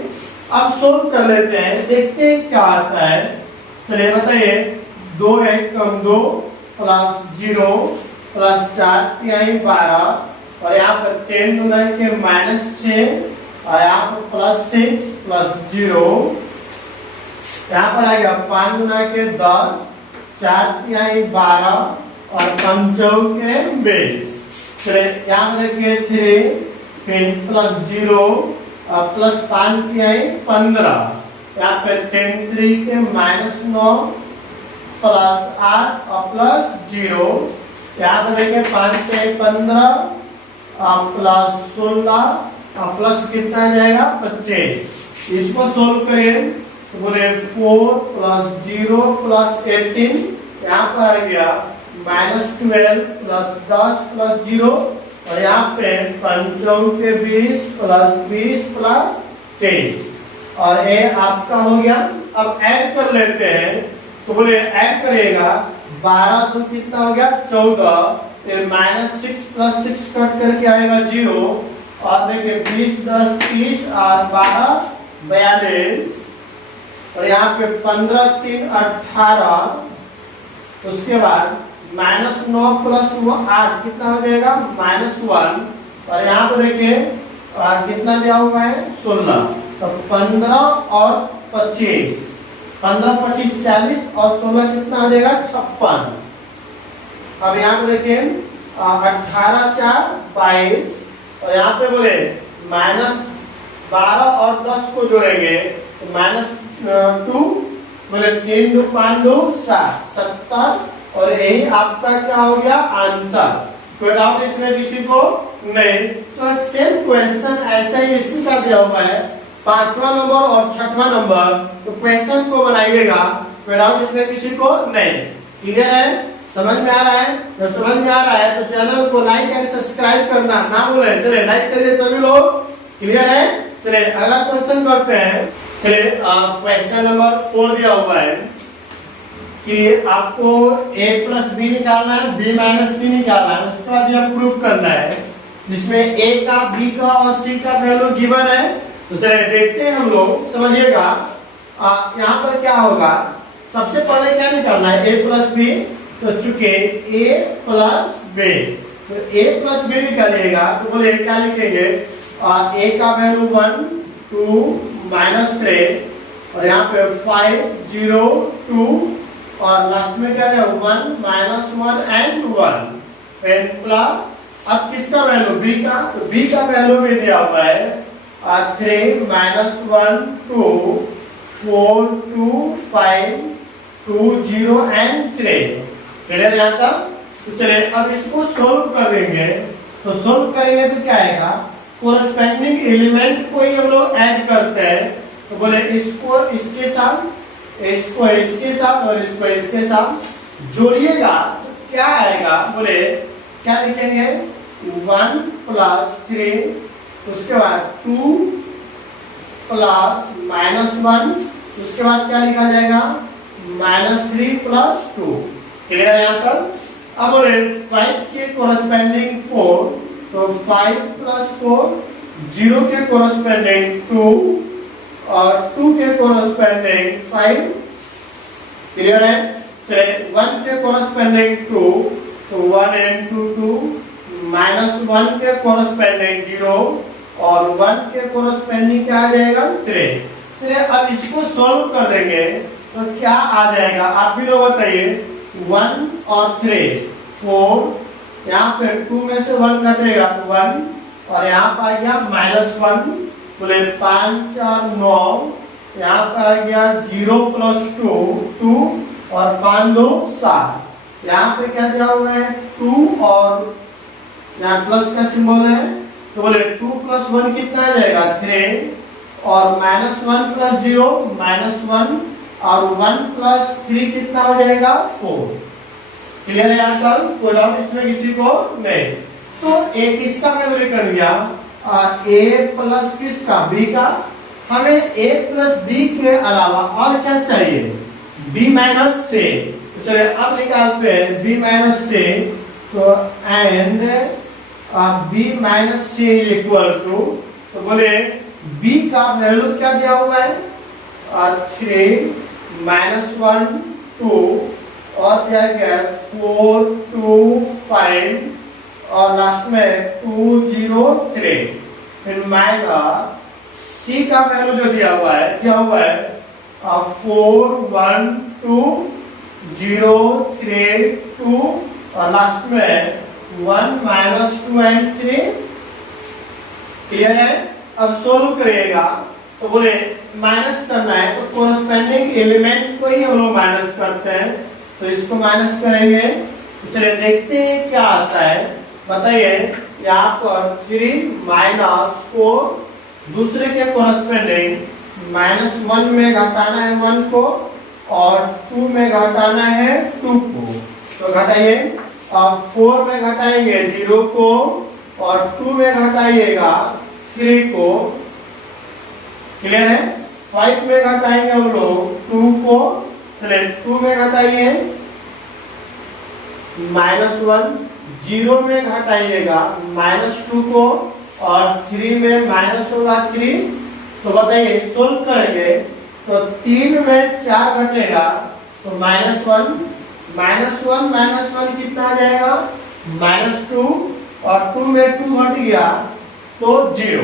अब सोल्व कर लेते हैं, देखते हैं क्या आता है। चलिए बताइए 2 1 कम 2, प्लस 0, प्लस 4 तिहाई 12, और यहाँ पर 10 गुना के -6, और यहाँ पर प्लस 6 प्लस 0, यहाँ पर आ गया 5 गुना के 10, 4 तिहाई 12, और 5 चौके 20। चलिए यहाँ पर देखिए 3, फिर प्लस 0, और प्लस 5 तिहाई 15, यहाँ पे 10 3 के -9, प्लस 8 और प्लस 0, यहाँ पे देखिए 5 से 15, प्लस 16, और प्लस कितना आ जाएगा 25। इसको सोल्व करिए, तो बोले 4 प्लस 0 प्लस 18, यहाँ पर आ गया -12 प्लस 10 प्लस 0, और यहाँ पे 5 के 20 प्लस 20 प्लस 23, और ये आपका हो गया। अब ऐड कर लेते हैं, तो बोले ऐड करिएगा 12 तो कितना हो गया 14, -6 प्लस 6 कट करके आएगा 0, और देखिए 20 10 30, और 12 42, और यहाँ पे 15 3 18, उसके बाद -9 प्लस 8 कितना हो जाएगा -1, और यहाँ पे देखिए कितना दिया हुआ है 16, तो 15 और 25, 15 25 40, और 16 कितना हो जाएगा 56। अब यहाँ पे देखिए 18 4 22, और यहाँ पे बोले -12 और 10 को जोड़ेंगे तो -2, बोले 3 2 5 2 7 70, और यही आपका क्या हो गया आंसर। कोई डाउट इसमें किसी को नहीं? तो सेम क्वेश्चन ऐसा ही इसी का दिया हुआ है, 5वां नंबर और 6वां नंबर, तो क्वेश्चन को बनाइएगा। कोई डाउट इसमें किसी को नहीं? क्लियर है? समझ में आ रहा है? तो समझ में आ रहा है तो चैनल को लाइक एंड सब्सक्राइब करना ना भूलें। चलिए लाइक करिए सभी लोग। क्लियर है? चलिए अगला क्वेश्चन करते हैं। चलिए क्वेश्चन नंबर 4 दिया हुआ है कि आपको a प्लस बी निकालना है, b माइनस सी निकालना है, उसके बाद यह प्रूव करना है जिसमें a का b का और c का वैल्यू गिवन है। तो चलिए देखते हैं हम लोग, समझिएगा यहाँ पर क्या होगा। सबसे पहले क्या निकालना है a प्लस बी, तो चुके a प्लस बी, तो a प्लस बी निकालिएगा तो बोले क्या लिखेंगे ए का वैल्यू 1 2 -3 और यहाँ पे 5 0 2 और लास्ट में क्या है 1 -1 एंड 1 एंड प्लस अब किसका वैल्यू बी का, तो बी का वैल्यू भी दिया हुआ है 3 -1 2 4 2 5 2 0 एंड 3 क्लियर यहाँ तक। तो चलिए अब इसको सोल्व कर देंगे, तो सोल्व करेंगे तो क्या आएगा कोरस्पेंडिंग एलिमेंट को ही हम लोग ऐड करते हैं, तो बोले इसको इसके साथ, इसको इसके साथ और इसको इसके साथ जोड़िएगा तो क्या आएगा, बोले क्या लिखेंगे 1 + 3 उसके बाद 2 + -1 उसके बाद क्या लिखा जाएगा -3 + 2 क्लियर है यहाँ पर। अब बोले 5 के कोरस्पेंडिंग 4 तो 5 + 4 0 के कोरस्पेंडिंग 2 और 2 के कोरस्पेंडिंग 5 क्लियर है। चलिए 1 के कोरस्पेंडिंग 2 तो 1 and 2 2 -1 के कोरस्पेंडिंग 0 और 1 के कोरस्पेंडिंग क्या आ जाएगा 3। चलिए अब इसको सॉल्व कर देंगे तो क्या आ जाएगा आप भी लोग बताइए 1 और 3 4 यहाँ पे 2 में से 1 कटेगा तो 1 और यहाँ पर आ गया -1 बोले 5 4 9 यहाँ पर आ गया 0 + 2 2 और 5 2 7 यहाँ पे क्या दिया हुआ है 2 और यहाँ प्लस का सिंबल है तो बोले 2 + 1 कितना आ जाएगा 3 और -1 + 0 -1 और 1 + 3 कितना हो जाएगा 4 क्लियर है आंसर। कोई डाउट इसमें किसी को नहीं। तो ए किसका वैल्यू कर गया ए प्लस किसका बी का, हमें ए + बी के अलावा और क्या चाहिए बी - से। तो चलिए अब निकालते हैं बी - से तो एंड बी - से इक्वल टू तो बोले बी का वैल्यू क्या दिया हुआ है 3 -1 2 और दिया गया 4 2 5 और लास्ट में 2 0 3 फिर माइनस सी का वैल्यू जो दिया हुआ है 4 1 2 0 3 2 और लास्ट में 1 -2 एंड 3 क्लियर है। अब सोल्व करिएगा तो बोले माइनस करना है तो कोरस्पेंडिंग एलिमेंट को ही हम लोग माइनस करते हैं, तो इसको माइनस करेंगे तो चलिए देखते हैं क्या आता है बताइए। यहाँ पर 3 - 4 दूसरे के कोरस्पेंडिंग -1 में घटाना है 1 को और 2 में घटाना है 2 को, तो घटाइए। अब 4 में घटाएंगे 0 को और 2 में घटाइएगा 3 को क्लियर है। 5 में घटाएंगे हम लोग 2 को, चलिए 2 में घटाइए -1 0 में घटाइएगा -2 को और 3 में माइनस होगा 3, तो बताइए सोल्व करेंगे तो 3 में 4 घटेगा तो -1 -1 कितना आ जाएगा -2 और 2 में 2 घट गया तो 0।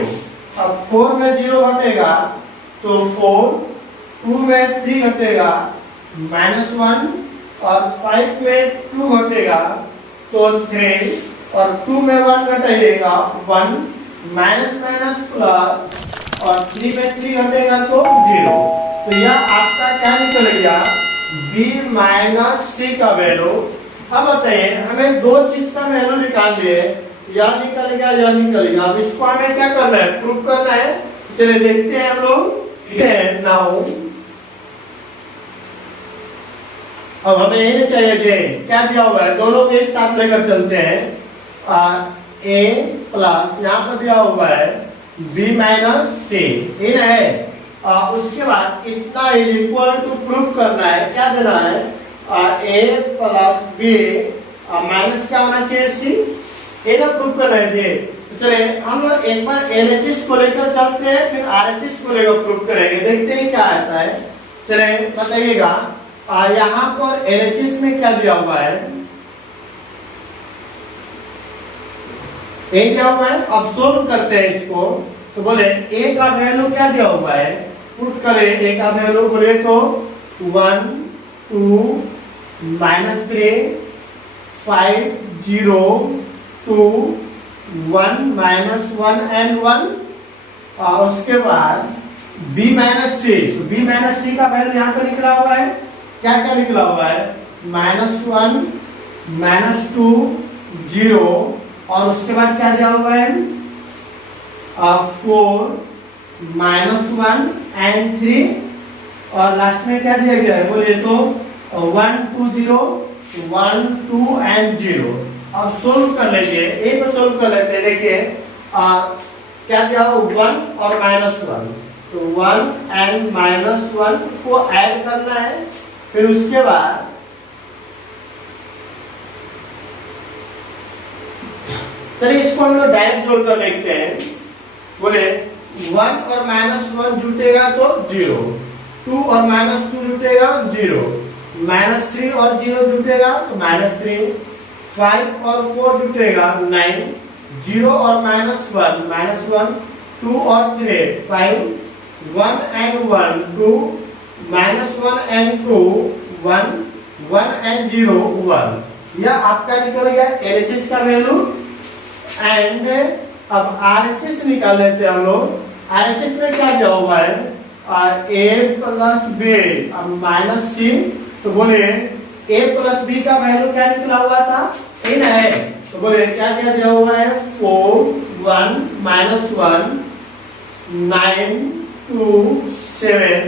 अब 4 में 0 घटेगा तो 4 2 में 3 घटेगा -1 और 5 में 2 घटेगा तो 3 और 2 में 1 घटाइएगा 1 माइनस प्लस और 3 में 3 घटेगा तो 0। तो यह आपका क्या निकल गया b - c का वैल्यू। अब बताइए हमें दो चीज का वैल्यू निकाल लिए, यह निकल गया यह निकल गया। अब इसको हमें क्या करना है प्रूव करना है। चलिए देखते हैं हम लोग नाउ। अब हमें ये नहीं चाहिए जे क्या दिया हुआ है, दोनों को एक साथ लेकर चलते हैं। a प्लस यहाँ पर दिया हुआ है b - c इन है। उसके बाद इतना इक्वल टू प्रूव करना है, क्या देना है a प्लस b माइनस क्या होना चाहिए c, ये ना प्रूव करना है ये। तो चलिए हम लोग एक बार LHS को लेकर चलते हैं फिर RHS को लेकर प्रूव करेंगे, देखते हैं क्या आता है। चलिए बताइएगा यहाँ पर LHS में क्या दिया हुआ है, ए दिया हुआ है। अब सोल्व करते हैं इसको। तो बोले ए का वैल्यू क्या दिया हुआ है, पुट करें ए का वैल्यू, बोले तो 1 2 -3 5 0 2 1 -1 एंड 1। और उसके बाद b -c, b -c का वैल्यू यहाँ पर निकला हुआ है। क्या क्या निकला हुआ है, -1 -2 0 और उसके बाद क्या दिया हुआ है 4 -1 एंड 3 और लास्ट में क्या दिया गया है, बोले तो 1 2 0 1 2 एंड 0। अब सोल्व कर लेंगे, ए को सोल्व कर लेते हैं। देखिए क्या दिया हो 1 और -1, तो 1 एंड -1 को ऐड करना है। फिर उसके बाद चलिए इसको हम लोग डायरेक्ट जोड़ कर लिखते हैं। बोले 1 और -1 जुटेगा तो 0, 2 और -2 जुटेगा 0, -3 और 0 जुटेगा तो -3, 5 और 4 जुटेगा 9, 0 और -1 2 और 3 5, 1 एंड 1 2, -1 एंड 2 1, 1 एंड 0 1। यह आपका निकल गया LHS का वैल्यू। एंड अब RHS निकाल लेते हैं हम लोग। RHS में क्या दिया हुआ है, a + b -c। तो बोले a + b का वैल्यू क्या निकला हुआ था, इन है। तो बोले क्या क्या दिया हुआ है 4 1 -1 9 2 7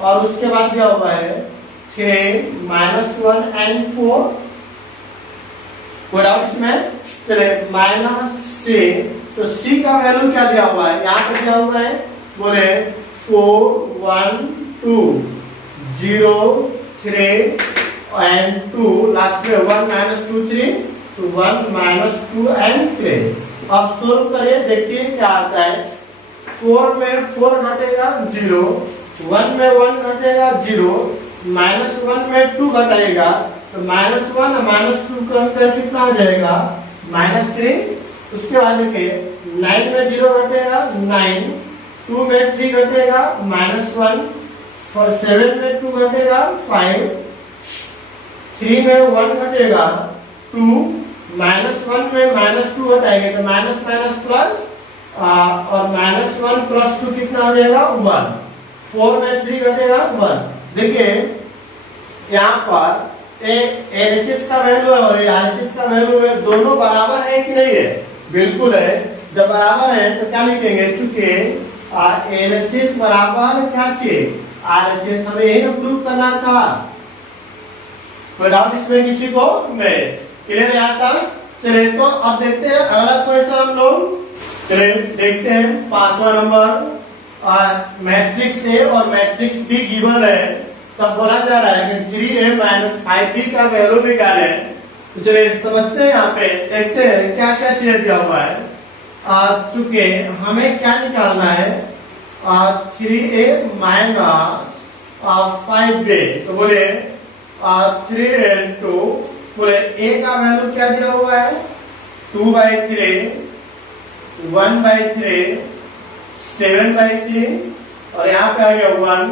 और उसके बाद दिया हुआ है 3 -1 एंड 4। कोई डाउट इसमें, चले -c। तो c का वैल्यू क्या दिया हुआ है, यहाँ पर दिया हुआ है, बोले 4 1 2 0 3 एंड 2 लास्ट में 1 -2 3, तो 1 -2 एंड 3। अब सोल्व करिए, देखिए क्या आता है। 4 में 4 घटेगा 0, 1 में 1 घटेगा 0, -1 में 2 घटेगा तो -1 -2 कर कितना हो जाएगा -3। उसके बाद देखिए 9 में 0 घटेगा 9, 2 में 3 घटेगा -1, 7 में 2 घटेगा 5, 3 में 1 घटेगा 2, -1 में -2 घटाएंगे तो माइनस प्लस और -1 + 2 कितना हो जाएगा 1, 4 में 3 घटेगा 1। देखिए यहाँ पर LHS का वैल्यू है और RHS का वैल्यू है, दोनों बराबर है कि नहीं है, बिल्कुल है। जब बराबर है तो क्या लिखेंगे, चूंकि LHS बराबर क्या चाहिए RHS, हमें यही ना प्रूव करना था। कोई डाउट इसमें किसी को नहीं, क्लियर है यहाँ तक। चलिए तो अब देखते हैं अगला क्वेश्चन हम लोग। चलिए देखते हैं 5वां नंबर। मैट्रिक्स A और मैट्रिक्स B गिवन है, तब बोला जा रहा है कि 3A - 5B का वैल्यू निकाले। तो चलिए समझते हैं, यहाँ पे देखते हैं क्या क्या चीज दिया हुआ है। चूंकि हमें क्या निकालना है 3A - 5B, तो बोले 3 into, बोले A का वैल्यू क्या दिया हुआ है 2/3, 1/3, 7/3 और यहाँ पे आ गया 1,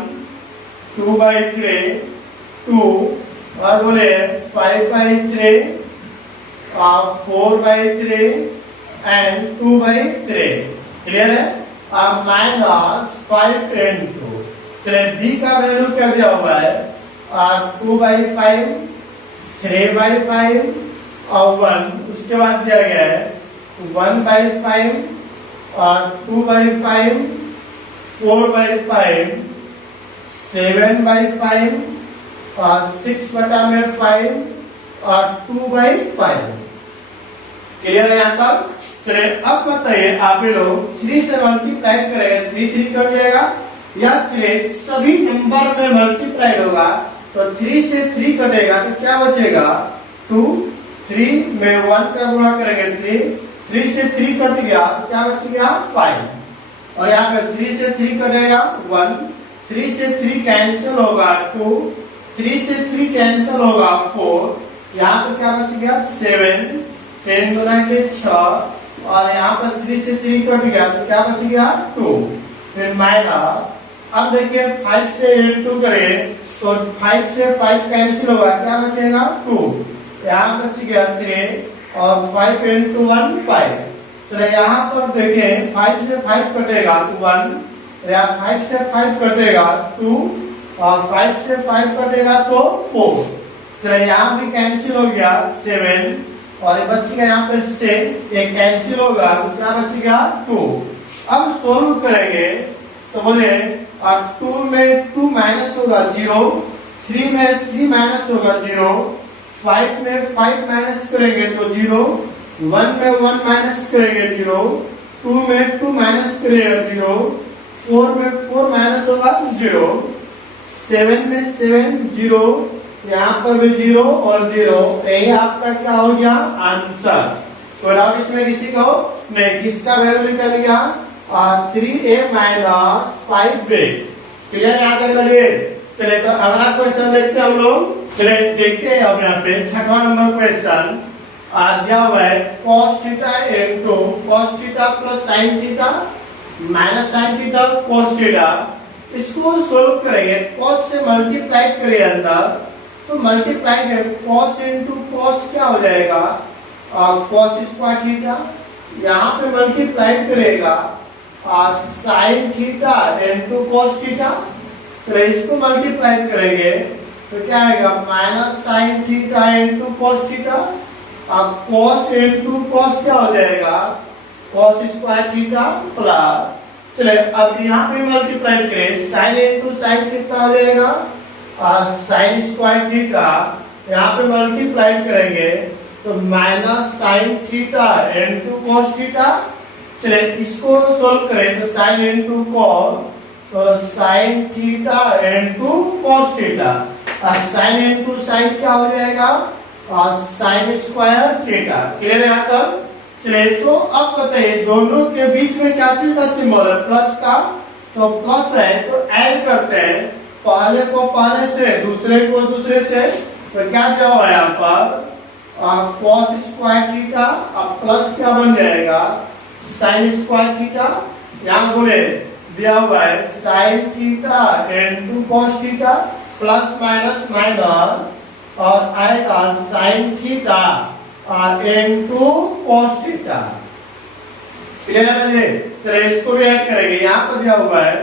2/3 2 और बोले 5/3, 4/3 एंड 2/3। क्लियर है। -5 into, चलिए B का वैल्यू क्या दिया हुआ है 2/5, 3/5 और 1। उसके बाद दिया गया है 1/5 और 2/5, 4/5, 7/5 और 6/5 और 2/5। क्लियर है यहाँ तक। चलिए अब बताइए आप लोग 3 से मल्टीप्लाई करेंगे 3 3 कट जाएगा, या 3 सभी नंबर में मल्टीप्लाइड होगा तो 3 से 3 कटेगा तो क्या बचेगा 2, 3 में 1 का गुणा करेंगे 3 से 3 कट गया तो क्या बच गया 5 और यहाँ पे 3 से 3 कटेगा 1, 3 से 3 कैंसिल होगा 2, 3 से 3 कैंसिल होगा 4, यहाँ पे क्या बच गया 7, 10 गुना के 6 और यहाँ पर 3 से 3 कट गया तो क्या बच गया 2। फिर माइनस, अब देखिए 5 से इंटू करें तो 5 से 5 कैंसिल होगा, क्या बचेगा 2। यहाँ बच गया 3 और 5 इंटू 1 5। चलिए यहाँ पर देखें 5 से 5 कटेगा तो 1, या 5 से 5 कटेगा 2 और 5 से 5 कटेगा तो 4। चलिए यहाँ भी कैंसिल हो गया 7 और ये बच गया यहाँ पे 6, एक कैंसिल होगा तो क्या बच गया 2। अब सोल्व करेंगे तो बोले 2 में 2 माइनस होगा 0, 3 में 3 माइनस होगा 0, 5 में 5 माइनस करेंगे तो 0, 1 में 1 माइनस करेंगे 0, 2 में 2 माइनस करेंगे 0, 4 में 4 माइनस होगा 0, 7 में 7 0, यहाँ पर भी 0 और 0, यही आपका क्या हो गया आंसर। तो डाउट इसमें किसी को नहीं, किसका वैल्यू निकल गया 3a माइनस 5b। क्लियर यहाँ तक लगे। चले तो अगला क्वेश्चन देखते हैं हम लोग। चले देखते हैं अब यहाँ पे 6वां नंबर क्वेश्चन दिया हुआ है cos theta into cos theta plus sin theta minus sin theta cos theta. इसको सोल्व करेंगे, cos से मल्टीप्लाई करेंगे अंदर तो मल्टीप्लाई करें cos इंटू cos क्या हो जाएगा cos स्क्वायर थीटा, यहाँ पे मल्टीप्लाई करेगा sin theta into cos theta. तो इसको मल्टीप्लाई करेंगे तो क्या आएगा minus sin theta into cos theta. cos into cos क्या हो जाएगा cos स्क्वायर थीटा प्लस, चले अब यहाँ पे मल्टीप्लाई करें sin इंटू sin कितना हो जाएगा sin स्क्वायर थीटा, यहाँ पे मल्टीप्लाई करेंगे तो minus sin theta into cos theta. चले इसको सोल्व करें तो sin इंटू cos तो sin theta into cos theta, sin into sin क्या हो जाएगा sin स्क्वायर थीटा। क्लियर है यहाँ तक। चलिए तो अब बताइए दोनों के बीच में क्या चीज का सिंबल है प्लस का, तो प्लस है तो ऐड करते हैं पहले को पहले से दूसरे को दूसरे से, तो क्या दिया हुआ है यहाँ पर cos स्क्वायर थीटा, अब प्लस क्या बन जाएगा sin स्क्वायर थीटा। यहाँ बोले दिया हुआ है sin theta into cos theta plus minus minus और आएगा sin theta into cos theta. Clear है ना। चलिए इसको भी ऐड करेंगे, यहाँ पर दिया हुआ है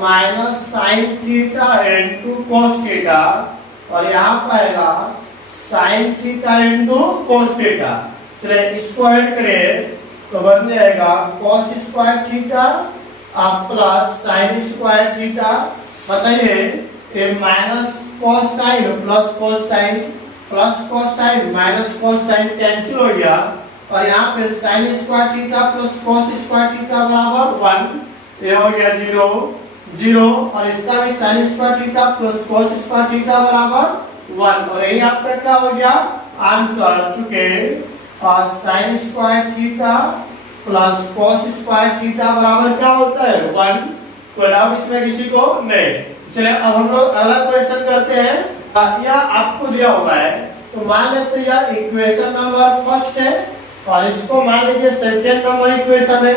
minus sin theta into cos theta और यहाँ पर आएगा sin theta into cos theta. चलिए इसको ऐड करें तो बन जाएगा cos square theta plus sin square theta. बताइए ये minus cos sin plus cos sin plus cos sin minus cos sin cancel हो गया और यहाँ पे sin square theta plus cos square theta बराबर 1, ये हो गया 0 0 और इसका भी sin square theta plus cos square theta बराबर 1 और यही आपका क्या हो गया आंसर। चुके sin square theta plus cos square theta बराबर क्या होता है 1। कोई डाउट इसमें किसी को नहीं। चलिए अब हम लोग अगला क्वेश्चन करते हैं। यह आपको दिया हुआ है तो मान लेते हैं यह इक्वेशन नंबर फर्स्ट है और इसको मान लीजिए सेकेंड नंबर इक्वेशन है।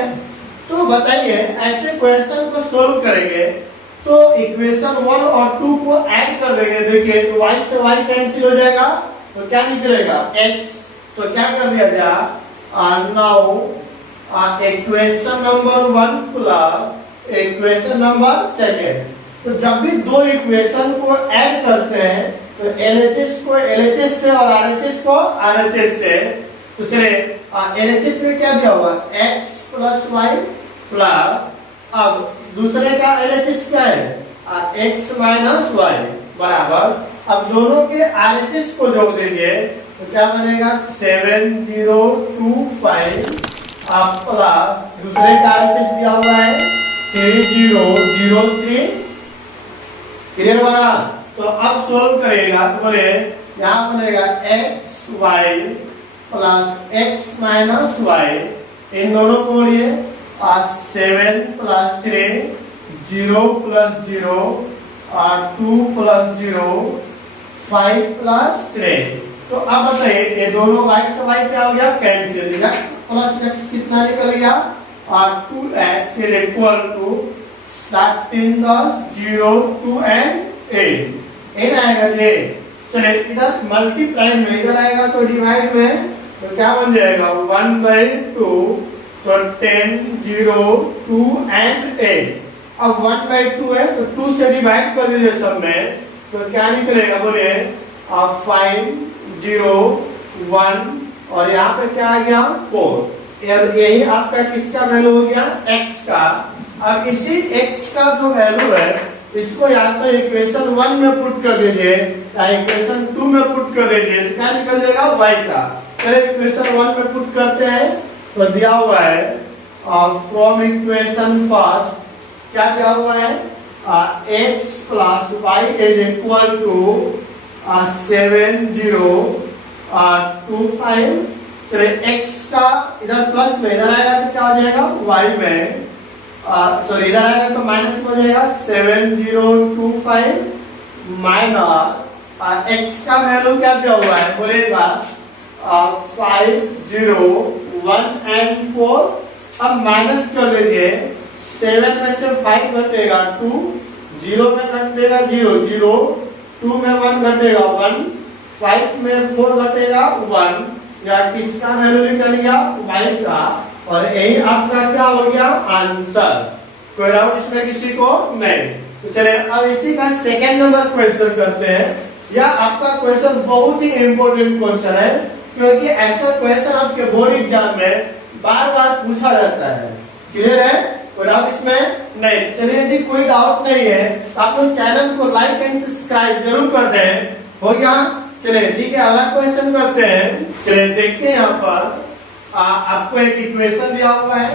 तो बताइए ऐसे क्वेश्चन को सोल्व करेंगे तो इक्वेशन 1 और 2 को ऐड कर देंगे। देखिए तो y से y कैंसिल हो जाएगा तो क्या निकलेगा x, तो क्या कर दिया जाए now equation number 1 plus equation number second. तो जब भी दो इक्वेशन को ऐड करते हैं तो LHS को LHS से और RHS को RHS से। तो चलिए LHS में क्या दिया हुआ x प्लस वाई प्लस, अब दूसरे का LHS क्या है x माइनस वाई बराबर, अब दोनों के RHS को जोड़ देंगे तो क्या बनेगा 7025 प्लस दूसरे का RHS दिया हुआ है 3003। क्लियर बना। तो अब सोल्व करेगा तो बोले यहाँ बनेगा X Y plus X minus Y, इन दोनों को लिए 7 प्लस 3 0 प्लस 0 2 प्लस 0 5 प्लस 3। तो अब बताइए ये दोनों y से y क्या हो गया कैंसिल, प्लस एक्स कितना निकल गया, 2x is equal to 7 3 10 0 2 and 8 एन आएगा ये। चलिए इधर मल्टीप्लाई में इधर आएगा तो डिवाइड में तो क्या बन जाएगा 1/2 तो 10 0 2 एंड 8। अब 1/2 है तो 2 से डिवाइड कर दीजिए सब में तो क्या निकलेगा बोलिए 5 0 1 और यहाँ पे क्या आ गया 4। यही आपका किसका वैल्यू हो गया x का। अब इसी x का जो वैल्यू है इसको या तो इक्वेशन 1 में पुट कर दीजिए या इक्वेशन 2 में पुट कर दीजिए तो क्या निकल जाएगा y का। चलिए इक्वेशन 1 में पुट करते हैं तो दिया हुआ है फ्रॉम इक्वेशन फर्स्ट क्या दिया हुआ है x plus y is equal to 7 0 2 5। चलिए x का इधर प्लस में इधर आएगा तो क्या हो जाएगा y में सॉरी इधर आएगा तो माइनस में हो जाएगा 7025 माइनस x का वैल्यू क्या दिया हुआ है बोलेगा 5 0 1 एंड 4। अब माइनस कर लीजिए 7 में से 5 घटेगा 2 0 में घटेगा 0 0 2 में 1 घटेगा 1 5 में 4 घटेगा 1 या किसका वैल्यू निकल गया y का। और यही आपका क्या हो गया आंसर। कोई डाउट इसमें किसी को नहीं। तो चलिए अब इसी का सेकेंड नंबर क्वेश्चन करते हैं। यह आपका क्वेश्चन बहुत ही इंपॉर्टेंट क्वेश्चन है क्योंकि ऐसा क्वेश्चन आपके बोर्ड एग्जाम में बार बार पूछा जाता है। क्लियर है, कोई डाउट इसमें नहीं। चलिए यदि कोई डाउट नहीं है तो आप लोग चैनल को लाइक एंड सब्सक्राइब जरूर कर दें। हो गया। चलिए ठीक है अगला क्वेश्चन करते हैं। चलिए देखते हैं यहाँ पर आपको एक इक्वेशन दिया हुआ है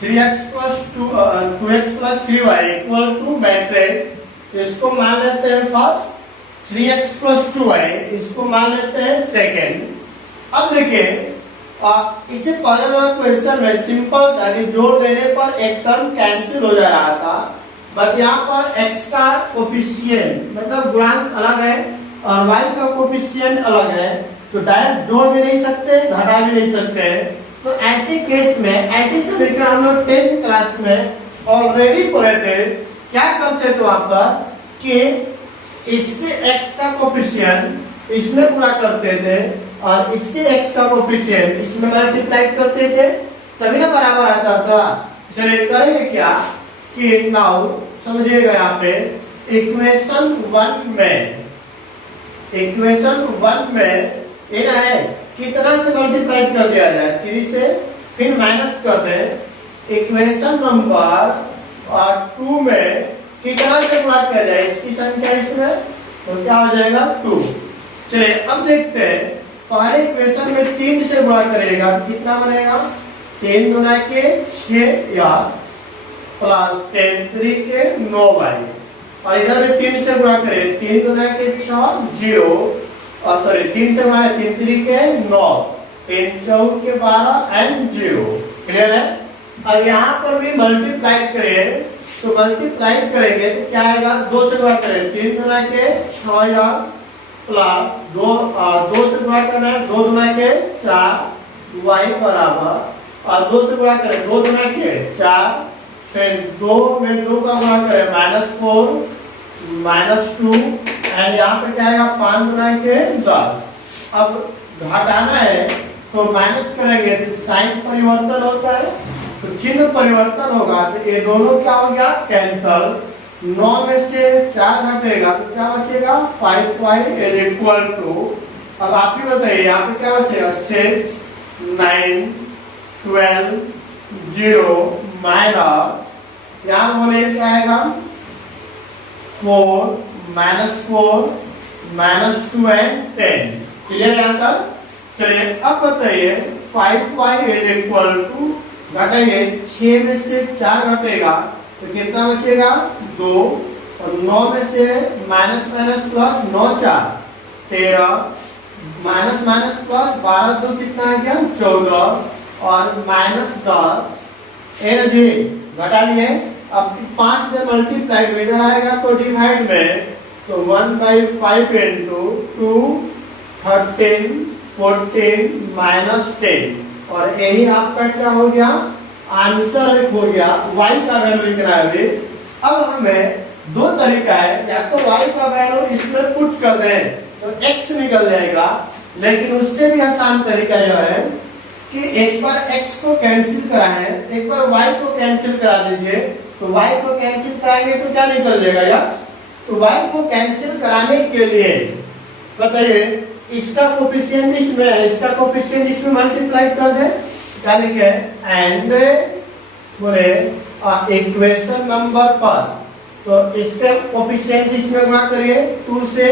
3x plus 2x plus 3y equal to matrix. इसको मान लेते हैं फर्स्ट 3x प्लस 2y इसको मान लेते हैं सेकेंड। अब देखिए इसे पहले वाला क्वेश्चन में सिंपल था कि जोड़ देने पर एक टर्म कैंसिल हो जा रहा था बट यहाँ पर x का कोफिशिएंट मतलब गुणांक अलग है और y का कोफिशिएंट अलग है तो डायरेक्ट जोड़ भी नहीं सकते घटा भी नहीं सकते। तो ऐसे केस में ऐसे समीकरण हम लोग 10th क्लास में ऑलरेडी पढ़े थे। क्या करते थे वहां पर कि इसके x का कोफिशिएंट इसमें पूरा करते थे और इसके x का कोफिशिएंट इसमें मल्टीप्लाई करते थे तभी ना बराबर आता था। चलिए करेंगे क्या कि नाउ समझिएगा यहाँ पे इक्वेशन 1 में ये है कितना से मल्टीप्लाई कर दिया जाए 3 से फिर माइनस कर दे। इक्वेशन नंबर 2 में कितना से गुणा किया जाए इसकी संख्या इसमें तो क्या हो जाएगा 2। चलिए अब देखते हैं पहले इक्वेशन में 3 से गुणा करेगा कितना बनेगा 10 गुना के 6 या प्लस 10 3 के 9y और इधर में 3 से गुणा करें 3 गुना के 6 0 और सॉरी 3 से गुणा 3 3 के 9 3 4 के 12 एंड 0। क्लियर है। अब यहाँ पर भी मल्टीप्लाई करें तो मल्टीप्लाई करेंगे तो क्या आएगा 2 से गुणा करें 3 गुना के 6 या प्लस 2 से गुणा करना है 2 गुना के 4 y बराबर और 2 से गुणा करें 2 गुना के 4 फिर 2 में 2 का गुणा करें -4 -2 एंड यहाँ पे क्या आएगा 5 गुना के 10। अब घटाना है तो माइनस करेंगे तो साइन परिवर्तन होता है तो चिन्ह परिवर्तन होगा तो ये दोनों क्या हो गया कैंसल। 9 में से 4 घटेगा तो क्या बचेगा 5y इज इक्वल टू। अब आप ही बताइए यहाँ पे क्या बचेगा 6 9 12 0 माइनस यहाँ बोले क्या आएगा 4 -2 एंड 10। क्लियर है आंसर। चलिए अब बताइए 5y इज इक्वल टू घटाइए 6 में से 4 घटेगा तो कितना बचेगा 2 और 9 में से माइनस प्लस 9 4 13 माइनस प्लस 12 2 कितना आ गया 14 और -10 एनर्जी घटा लिए। अब 5 से मल्टीप्लाई इधर आएगा तो डिवाइड में तो 1/5 इंटू 2 13 14 -10 और यही आपका क्या हो गया, आंसर हो गया। y का वैल्यू लिखना है। अब हमें दो तरीका है, या तो y का वैल्यू इसमें पुट कर दें तो x निकल जाएगा, लेकिन उससे भी आसान तरीका यह है कि एक बार x को कैंसिल कराएं, एक बार y को कैंसिल करा दीजिए। तो y को कैंसिल कराएंगे तो क्या निकल जाएगा यार। तो y को कैंसिल कराने के लिए बताइए, इसका कोफिशिएंट इसमें है, इसका कोफिशिएंट इसमें मल्टीप्लाई कर दे, क्या लिखे, एंड बोले इक्वेशन नंबर फर्स्ट, तो इसके कोफिशिएंट इसमें गुणा करिए 2 से,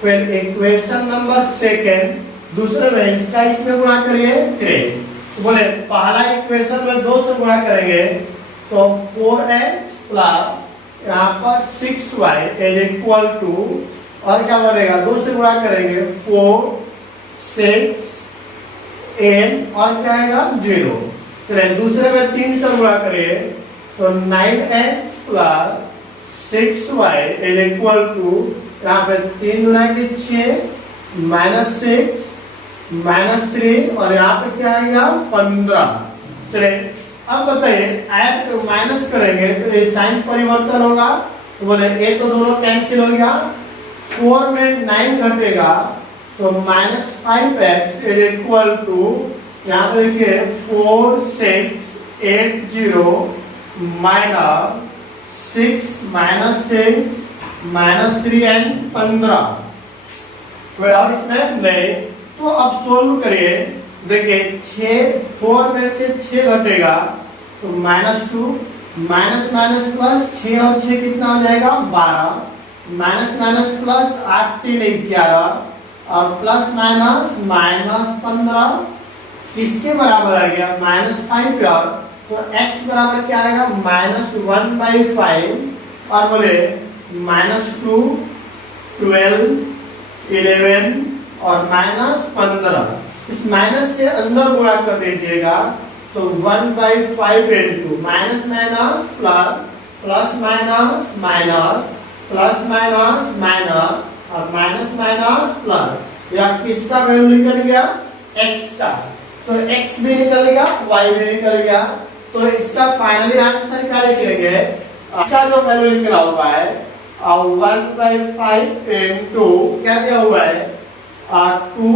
फिर इक्वेशन नंबर सेकेंड दूसरे में इसका इसमें गुणा करिए 3। तो बोले पहला इक्वेशन में 2 से गुणा करेंगे तो 4x प्लस यहाँ पर 6y इज इक्वल टू, और क्या बनेगा 2 से गुणा करेंगे 4 6 8 और क्या आएगा 0। चलिए दूसरे में 3 से गुणा करिए तो 9x plus 6y is equal to, यहाँ पे 3 गुना के 6 माइनस 6 माइनस 3 और यहाँ पे क्या आएगा 15। चलिए अब बताइए ऐड माइनस करेंगे तो ये साइन परिवर्तन होगा, तो बोले ये तो दोनों कैंसिल हो गया, 4 में 9 घटेगा तो minus 5x is equal to, यहाँ पे देखिए 4 6 8 0 माइनस 6 माइनस 6 माइनस 3 एंड 15। कोई और इसमें नहीं, तो अब सोल्व करिए। देखिए 4 में से 6 घटेगा तो -2, माइनस माइनस प्लस 6 और 6 कितना हो जाएगा 12, माइनस माइनस प्लस 8 3 11 और प्लस माइनस -15 किसके बराबर आ गया -5 यार। तो x बराबर क्या आएगा -1/5 और बोले -2 12 11 और -15, इस माइनस से अंदर गुणा कर दीजिएगा तो 1/5 into minus minus plus, plus minus minus, plus minus minus और माइनस माइनस प्लस, या किसका वैल्यू निकल गया x का, तो x भी निकल गया y भी निकल गया। तो इसका फाइनली आंसर क्या लिखेंगे, इसका जो वैल्यू निकला हुआ है 1/5 इंटू क्या दिया हुआ है 2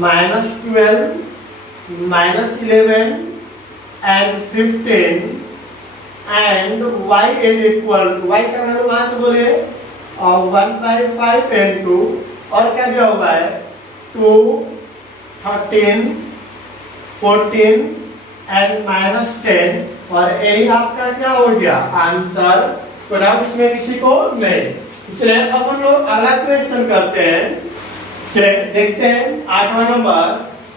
-12 -11 and 15 and y is equal to, y का वैल्यू वहां से बोले 1/5 इंटू और क्या दिया हुआ है 2 13 14 एंड -10 और यही आपका क्या हो गया आंसर। इसमें किसी को नहीं। चलिए अब हम लोग अगला क्वेश्चन करते हैं। चलिए देखते हैं 8वां नंबर,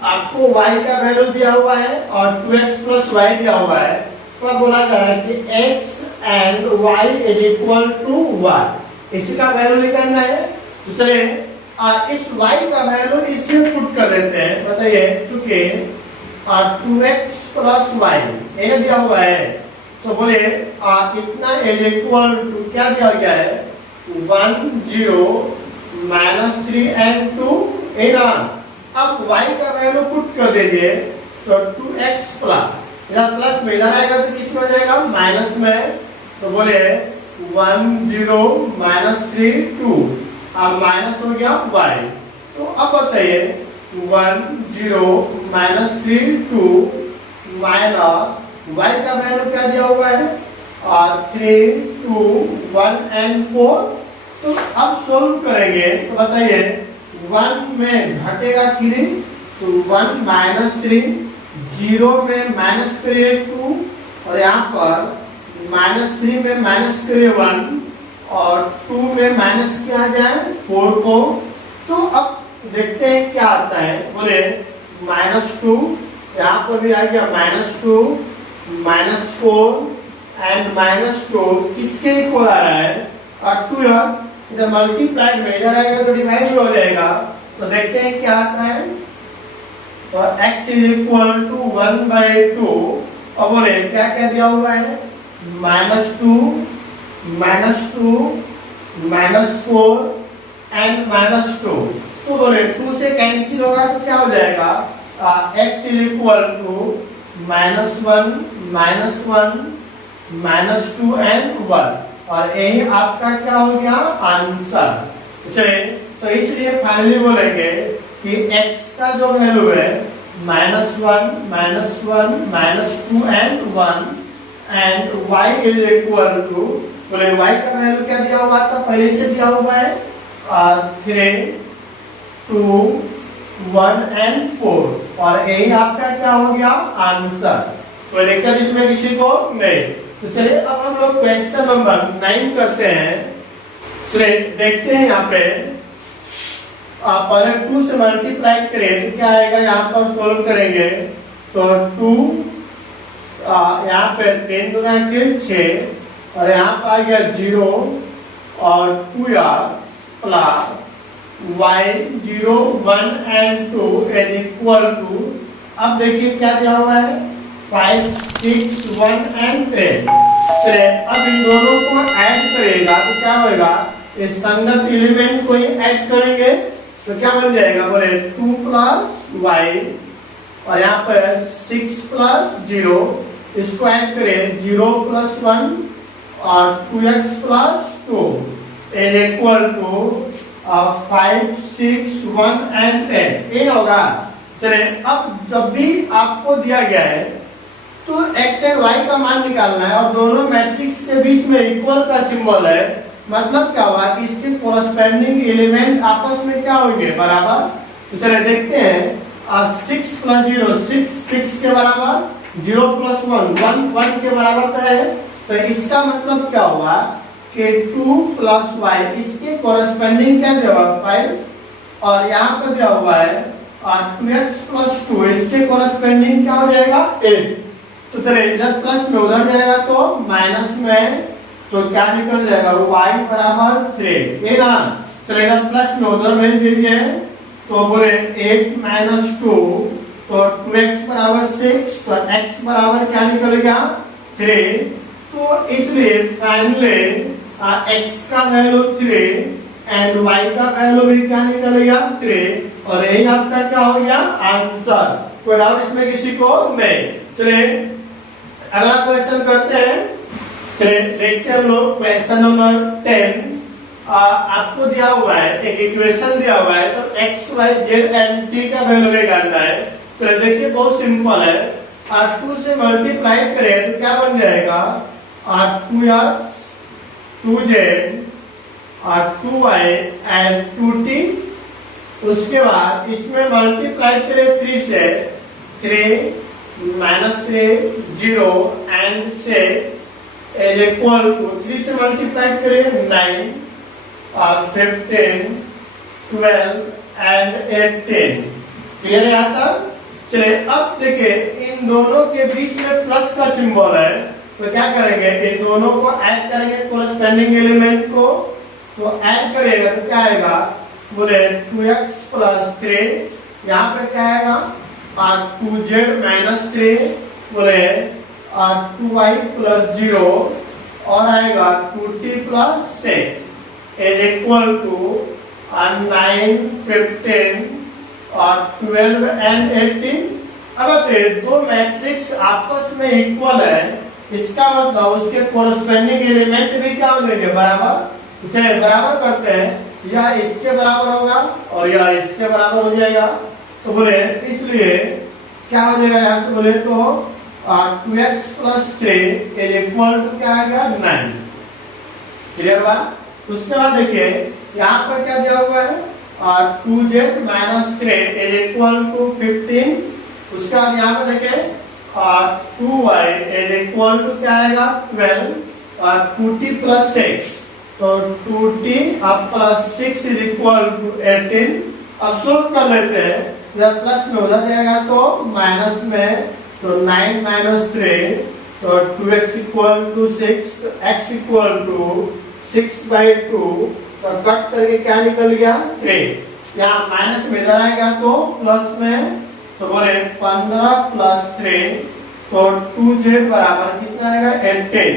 आपको y का वैल्यू दिया हुआ है और 2x प्लस y दिया हुआ है, तो अब बोला जा रहा है कि x and y is equal to y, इसी का वैल्यू निकालना है। तो चलिए इस y का वैल्यू इसमें पुट कर देते हैं। बताइए चूंकि 2x प्लस y ये दिया हुआ है, तो बोले इतना इज इक्वल टू क्या दिया गया है 1 0 -3 एंड 2 8। अब y का वैल्यू पुट कर दीजिए तो 2x प्लस, इधर प्लस में इधर आएगा तो किस में हो जाएगा माइनस में, तो बोले 1 0 -3 2 अब माइनस हो गया y। तो अब बताइए 1 0 -3 2 माइनस y का वैल्यू क्या दिया हुआ है 3 2 1 एंड 4। तो अब सोल्व करेंगे तो बताइए 1 में घटेगा 3 तो 1 -3, 0 में माइनस करिए 2 और यहाँ पर -3 में माइनस करिए 1 और 2 में माइनस किया जाए 4 को। तो अब देखते हैं क्या आता है। बोले -2, यहाँ पर भी आ गया -2 -4 एंड -2 किसके इक्वल आ रहा है और 2 इधर मल्टीप्लाई में इधर आएगा तो डिवाइड हो जाएगा। तो देखते हैं क्या आता है। तो x इज इक्वल टू 1/2 और बोले क्या क्या दिया हुआ है -2 -4 एंड -2। तो बोले 2 से कैंसिल होगा तो क्या हो जाएगा x is equal to -1 -1 -2 and 1, और यही आपका क्या हो गया आंसर। चलिए, तो इसलिए फाइनली बोलेंगे कि x का जो वैल्यू है -1 -1 -2 and 1 and y is equal to, बोले y का वैल्यू क्या दिया हुआ था, पहले से दिया हुआ है 3 2 1 एंड 4, और यही आपका क्या हो गया आंसर। तो लेकर इसमें किसी को नहीं। तो चलिए अब हम लोग क्वेश्चन नंबर 9 करते हैं। चलिए देखते हैं, यहाँ पे आप पहले 2 से मल्टीप्लाई करें तो क्या आएगा, यहाँ पर सोल्व करेंगे तो 2 यहाँ पे 10 गुना 6, और यहाँ पर आ गया 0 और 2 plus y 0 1 and 2 is equal to, अब देखिए क्या दिया हुआ है 5 6 1 एंड 10। अब इन दोनों को ऐड करेगा तो क्या होगा, इस संगत एलिमेंट को ही ऐड करेंगे तो क्या बन जाएगा, बोले 2 प्लस y, और यहाँ पर 6 प्लस 0, इसको ऐड करें 0 प्लस 1 और 2x plus 2 is equal to 5 6 1 and 10, ये होगा। चलिए अब जब भी आपको दिया गया है तो x एंड y का मान निकालना है, और दोनों मैट्रिक्स के बीच में इक्वल का सिंबल है, मतलब क्या हुआ कि इसके कोरस्पेंडिंग एलिमेंट आपस में क्या होंगे, बराबर। तो चलिए देखते हैं 6 प्लस 0 6 के बराबर, 0 प्लस 1 1 के बराबर तो है, तो इसका मतलब क्या हुआ कि 2 प्लस y, इसके कोरस्पेंडिंग क्या दिया हुआ 5, और यहाँ पर दिया हुआ है 2x प्लस 2, इसके कोरस्पेंडिंग क्या हो जाएगा 8। तो चलिए इधर प्लस में उधर जाएगा तो माइनस में, तो क्या निकल जाएगा y बराबर 3, ये ना। चलिए इधर प्लस में उधर भेज दीजिए तो बोले 8 माइनस 2, तो 2x बराबर 6, तो x बराबर क्या निकल गया 3। तो इसलिए फाइनली x का वैल्यू 3 एंड y का वैल्यू भी क्या निकल गया 3, और यही आपका क्या हो गया आंसर। कोई डाउट इसमें किसी को नहीं। चलिए अगला क्वेश्चन करते हैं। चलिए देखते हैं हम लोग क्वेश्चन नंबर 10। आपको दिया हुआ है एक इक्वेशन दिया हुआ है, तो x y z and t का वैल्यू निकालना है। तो देखिए बहुत सिंपल है, 2 से मल्टीप्लाई करें तो क्या बन जाएगा 2x 2z 2y and 2t। उसके बाद इसमें मल्टीप्लाई करें 3 से, 3 -3 0 एंड 6 इज इक्वल टू 3 से मल्टीप्लाई करें 9 15 12 एंड 18। क्लियर है यहाँ तक। चलिए अब देखिए इन दोनों के बीच में प्लस का सिंबल है, तो क्या करेंगे इन दोनों को ऐड करेंगे कोरस्पेंडिंग एलिमेंट को, तो ऐड करेगा तो क्या आएगा, बोले 2x प्लस 3, यहाँ पे क्या आएगा 2z माइनस 3, बोले 2y प्लस 0, और आएगा 2t plus 6 is equal to 9 15 और 12 एंड 18। अब से दो मैट्रिक्स आपस में इक्वल है, इसका मतलब उसके कोरस्पेंडिंग एलिमेंट भी क्या हो जाएंगे बराबर। चलिए बराबर करते हैं, यह इसके बराबर होगा और यह इसके बराबर हो जाएगा। तो बोले इसलिए क्या हो जाएगा यहाँ से, बोले तो 2x plus 3 is equal to क्या आएगा 9। क्लियर बात। उसके बाद देखिए यहाँ पर क्या दिया हुआ है 2z minus 3 is equal to 15। उसके बाद यहाँ पर देखिए 2y इज इक्वल टू क्या आएगा 12 और 2t प्लस 6, तो 2t अब प्लस 6 इज इक्वल टू 18। अब सोल्व कर लेते हैं, जब प्लस में उधर जाएगा तो माइनस में, तो 9 माइनस 3, तो 2x इक्वल टू 6, तो x इक्वल टू 6/2, तो कट करके क्या निकल गया 3। यहाँ माइनस में इधर आएगा तो प्लस में, तो बोले 15 प्लस 3, तो 2z बराबर कितना आएगा 18,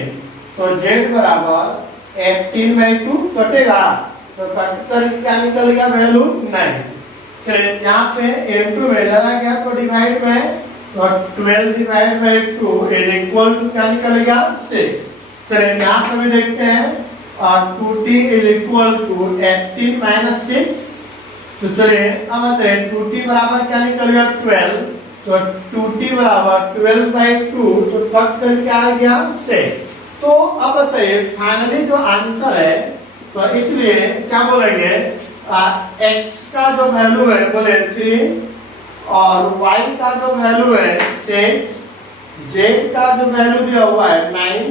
तो z बराबर 18/2 कटेगा, तो कट करके क्या निकल गया वैल्यू 9। चलिए यहाँ पे m2 में इधर आ गया तो डिवाइड में, तो 12 divide by 2 is equal to क्या निकलेगा 6। चलिए यहाँ पे भी देखते हैं और 2t is equal to 18 minus 6। तो चलिए अब बताइए 2t बराबर क्या निकलेगा 12, तो 2t बराबर 12 बाई 2, तो कट करके आ गया 6। तो अब बताइए फाइनली जो आंसर है, तो इसलिए क्या बोलेंगे x का जो वैल्यू है बोले 3 और y का जो वैल्यू है 6, z का जो वैल्यू दिया हुआ है 9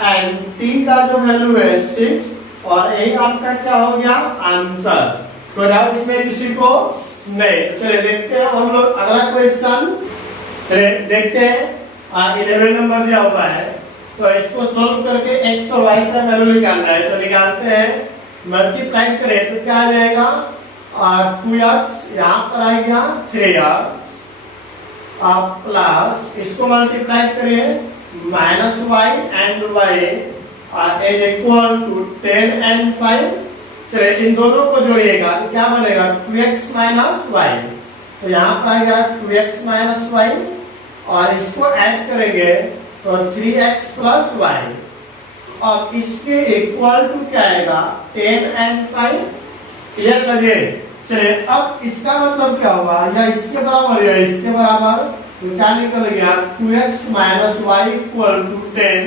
एंड t का जो वैल्यू है 6 और यही आपका क्या हो गया आंसर। तो डाउट इसमें किसी को नहीं। चलिए देखते हैं हम लोग अगला क्वेश्चन। चलिए देखते हैं 11 नंबर दिया हुआ है, तो इसको सोल्व करके x और y का वैल्यू निकालना है। तो निकालते हैं, मल्टीप्लाई करें तो क्या आ जाएगा 2x, यहाँ पर आएगा 3x प्लस इसको मल्टीप्लाई करें minus y and y is equal to 10 and 5। चलिए इन दोनों को जोड़िएगा तो क्या बनेगा 2x माइनस y, तो यहाँ पर आएगा 2x माइनस y और इसको ऐड करेंगे तो 3x प्लस y और इसके इक्वल टू क्या आएगा 10 एंड 5। क्लियर करिए। चलिए अब इसका मतलब क्या होगा, या इसके बराबर या इसके बराबर, तो क्या निकल गया 2x minus y equal to 10,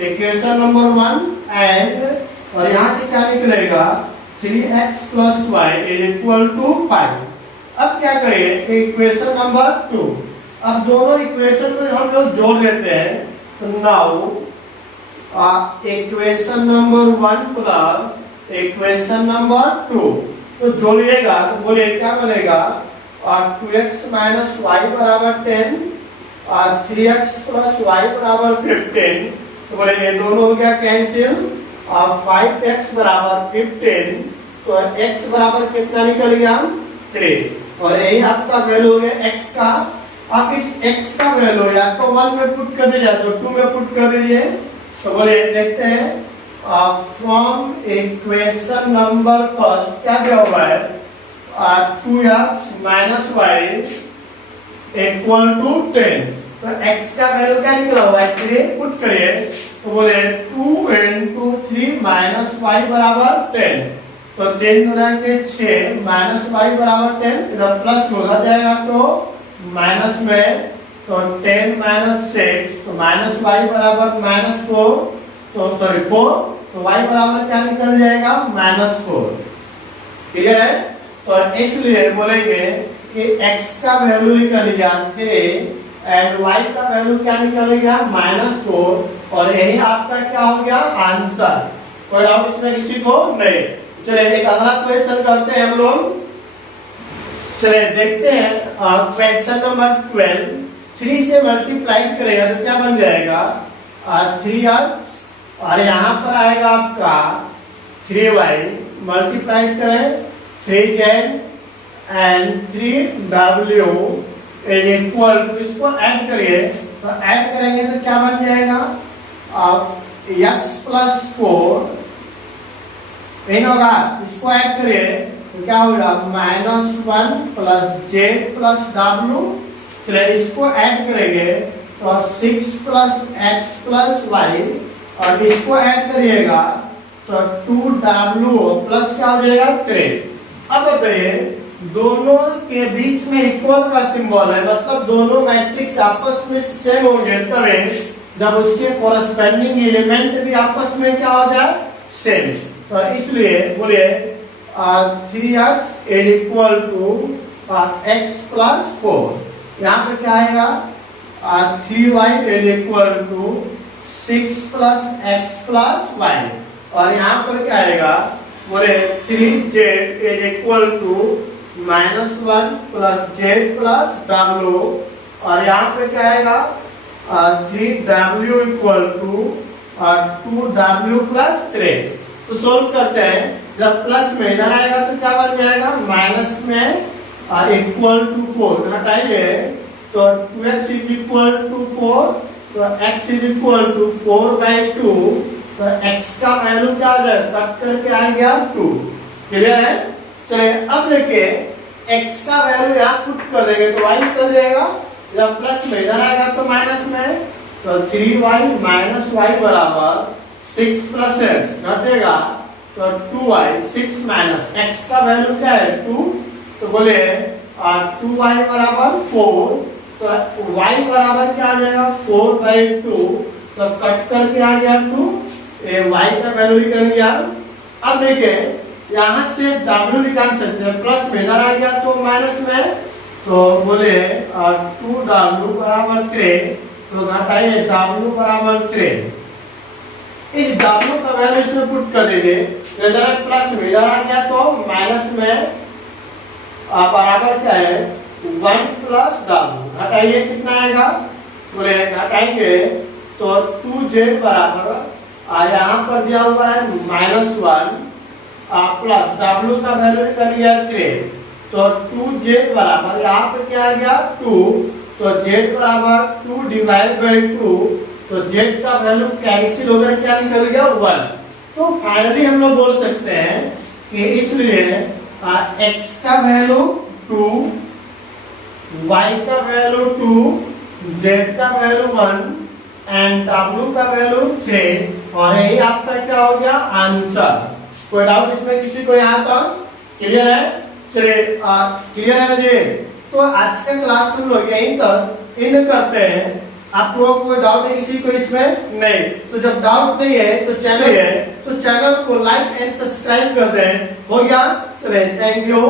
equation number 1 and और यहाँ से क्या निकलेगा 3x plus y is equal to 5। अब क्या करें इक्वेशन नंबर 2, अब दोनों इक्वेशन को हम लोग जोड़ लेते हैं। तो now equation number 1 plus equation number 2, तो जोड़िएगा तो बोलिए क्या बनेगा 2x माइनस y बराबर 10 और 3x प्लस y बराबर 15। तो बोले ये दोनों हो गया कैंसिल और 5x बराबर 15, तो x बराबर कितना निकल गया 3 और यही आपका वैल्यू हो गया x का। अब इस x का वैल्यू या तो 1 में पुट कर दीजिए तो 2 में पुट कर दीजिए। तो बोले देखते हैं फ्रॉम इक्वेशन नंबर फर्स्ट क्या दिया हुआ है 2x minus y equal to 10, तो x का वैल्यू क्या निकला हुआ है 3, पुट करिए तो बोले 2 into 3 माइनस y बराबर 10, तो 10 गुना के 6 माइनस y बराबर 10, इधर प्लस में उधर जाएगा तो माइनस में, तो 10 माइनस 6, तो माइनस y बराबर माइनस 4, तो सॉरी 4, तो y बराबर क्या निकल जाएगा माइनस 4। क्लियर है। तो इसलिए बोलेंगे कि x का वैल्यू निकल गया 3 एंड y का वैल्यू क्या निकल गया माइनस 4 और यही आपका क्या हो गया आंसर। कोई डाउट इसमें किसी को नहीं। चलिए एक अगला क्वेश्चन करते हैं हम लोग। चलिए देखते हैं क्वेश्चन नंबर 12, 3 से मल्टीप्लाई करेगा तो क्या बन जाएगा 3x और यहाँ पर आएगा आपका 3y, मल्टीप्लाई करें 3z and 3w is equal to, इसको ऐड करिए तो ऐड करेंगे तो क्या बन जाएगा x प्लस 4 इन होगा, इसको ऐड करिए तो क्या होगा -1 प्लस j प्लस w। चलिए इसको ऐड करेंगे तो 6 प्लस x प्लस y और इसको ऐड करिएगा तो 2w प्लस क्या हो जाएगा 3। अब बताइए दोनों के बीच में इक्वल का सिंबल है, मतलब दोनों मैट्रिक्स आपस में सेम होंगे तभी जब उसके कोरस्पेंडिंग एलिमेंट भी आपस में क्या हो जाए सेम। तो इसलिए बोलिए 3x is equal to x plus 4, यहाँ से क्या आएगा 3y is equal to 6 plus x plus y और यहाँ पर क्या आएगा बोले 3z is equal to -1 plus z plus w और यहाँ पे क्या आएगा 3w equal to 2w plus 3। तो सोल्व करते हैं, जब प्लस में इधर आएगा तो क्या बन जाएगा माइनस में इक्वल टू 4 हटाइए तो 2x इज इक्वल टू 4, तो x इज इक्वल टू 4/2, तो x का वैल्यू क्या आ जाए कट करके आ गया 2। क्लियर है। चलिए अब देखिए x का वैल्यू यहाँ पुट कर देंगे तो y निकल जाएगा, जब प्लस में इधर आएगा तो माइनस में, तो 3y माइनस वाई बराबर 6 प्लस एक्स घटेगा तो 2y, 6 माइनस x का वैल्यू क्या है 2, तो बोले 2y बराबर 4, तो y बराबर क्या आ जाएगा 4/2, तो कट करके आ गया 2, y का वैल्यू निकल गया। अब देखिए यहाँ से w निकाल सकते हैं, प्लस में इधर आ गया तो माइनस में, तो बोले 2w बराबर 3, तो घटाइए w बराबर 3, इस w का वैल्यू इसमें पुट कर दीजिए, इधर प्लस में इधर आ गया तो माइनस में बराबर क्या है 1 प्लस w, घटाइए कितना आएगा, बोले घटाएंगे तो 2z बराबर यहाँ पर दिया हुआ है -1 प्लस w का वैल्यू कर गया 3, तो 2z बराबर यहाँ पे क्या आ गया 2, तो z बराबर 2 डिवाइड बाई 2, तो z का वैल्यू कैंसिल होकर क्या निकल गया 1। तो फाइनली हम लोग बोल सकते हैं कि इसलिए x का वैल्यू 2, y का वैल्यू 2, z का वैल्यू 1 एंड w का वैल्यू 3, और यही आपका क्या हो गया आंसर। कोई डाउट इसमें किसी को यहाँ तक क्लियर है? चलिए क्लियर है ना जी? तो आज का क्लास हम लोग यहीं तक इन करते हैं। आप लोगों को कोई डाउट है किसी को इसमें? नहीं। तो जब डाउट नहीं है तो चैनल को लाइक एंड सब्सक्राइब कर दें। हो गया? चलिए थैंक यू।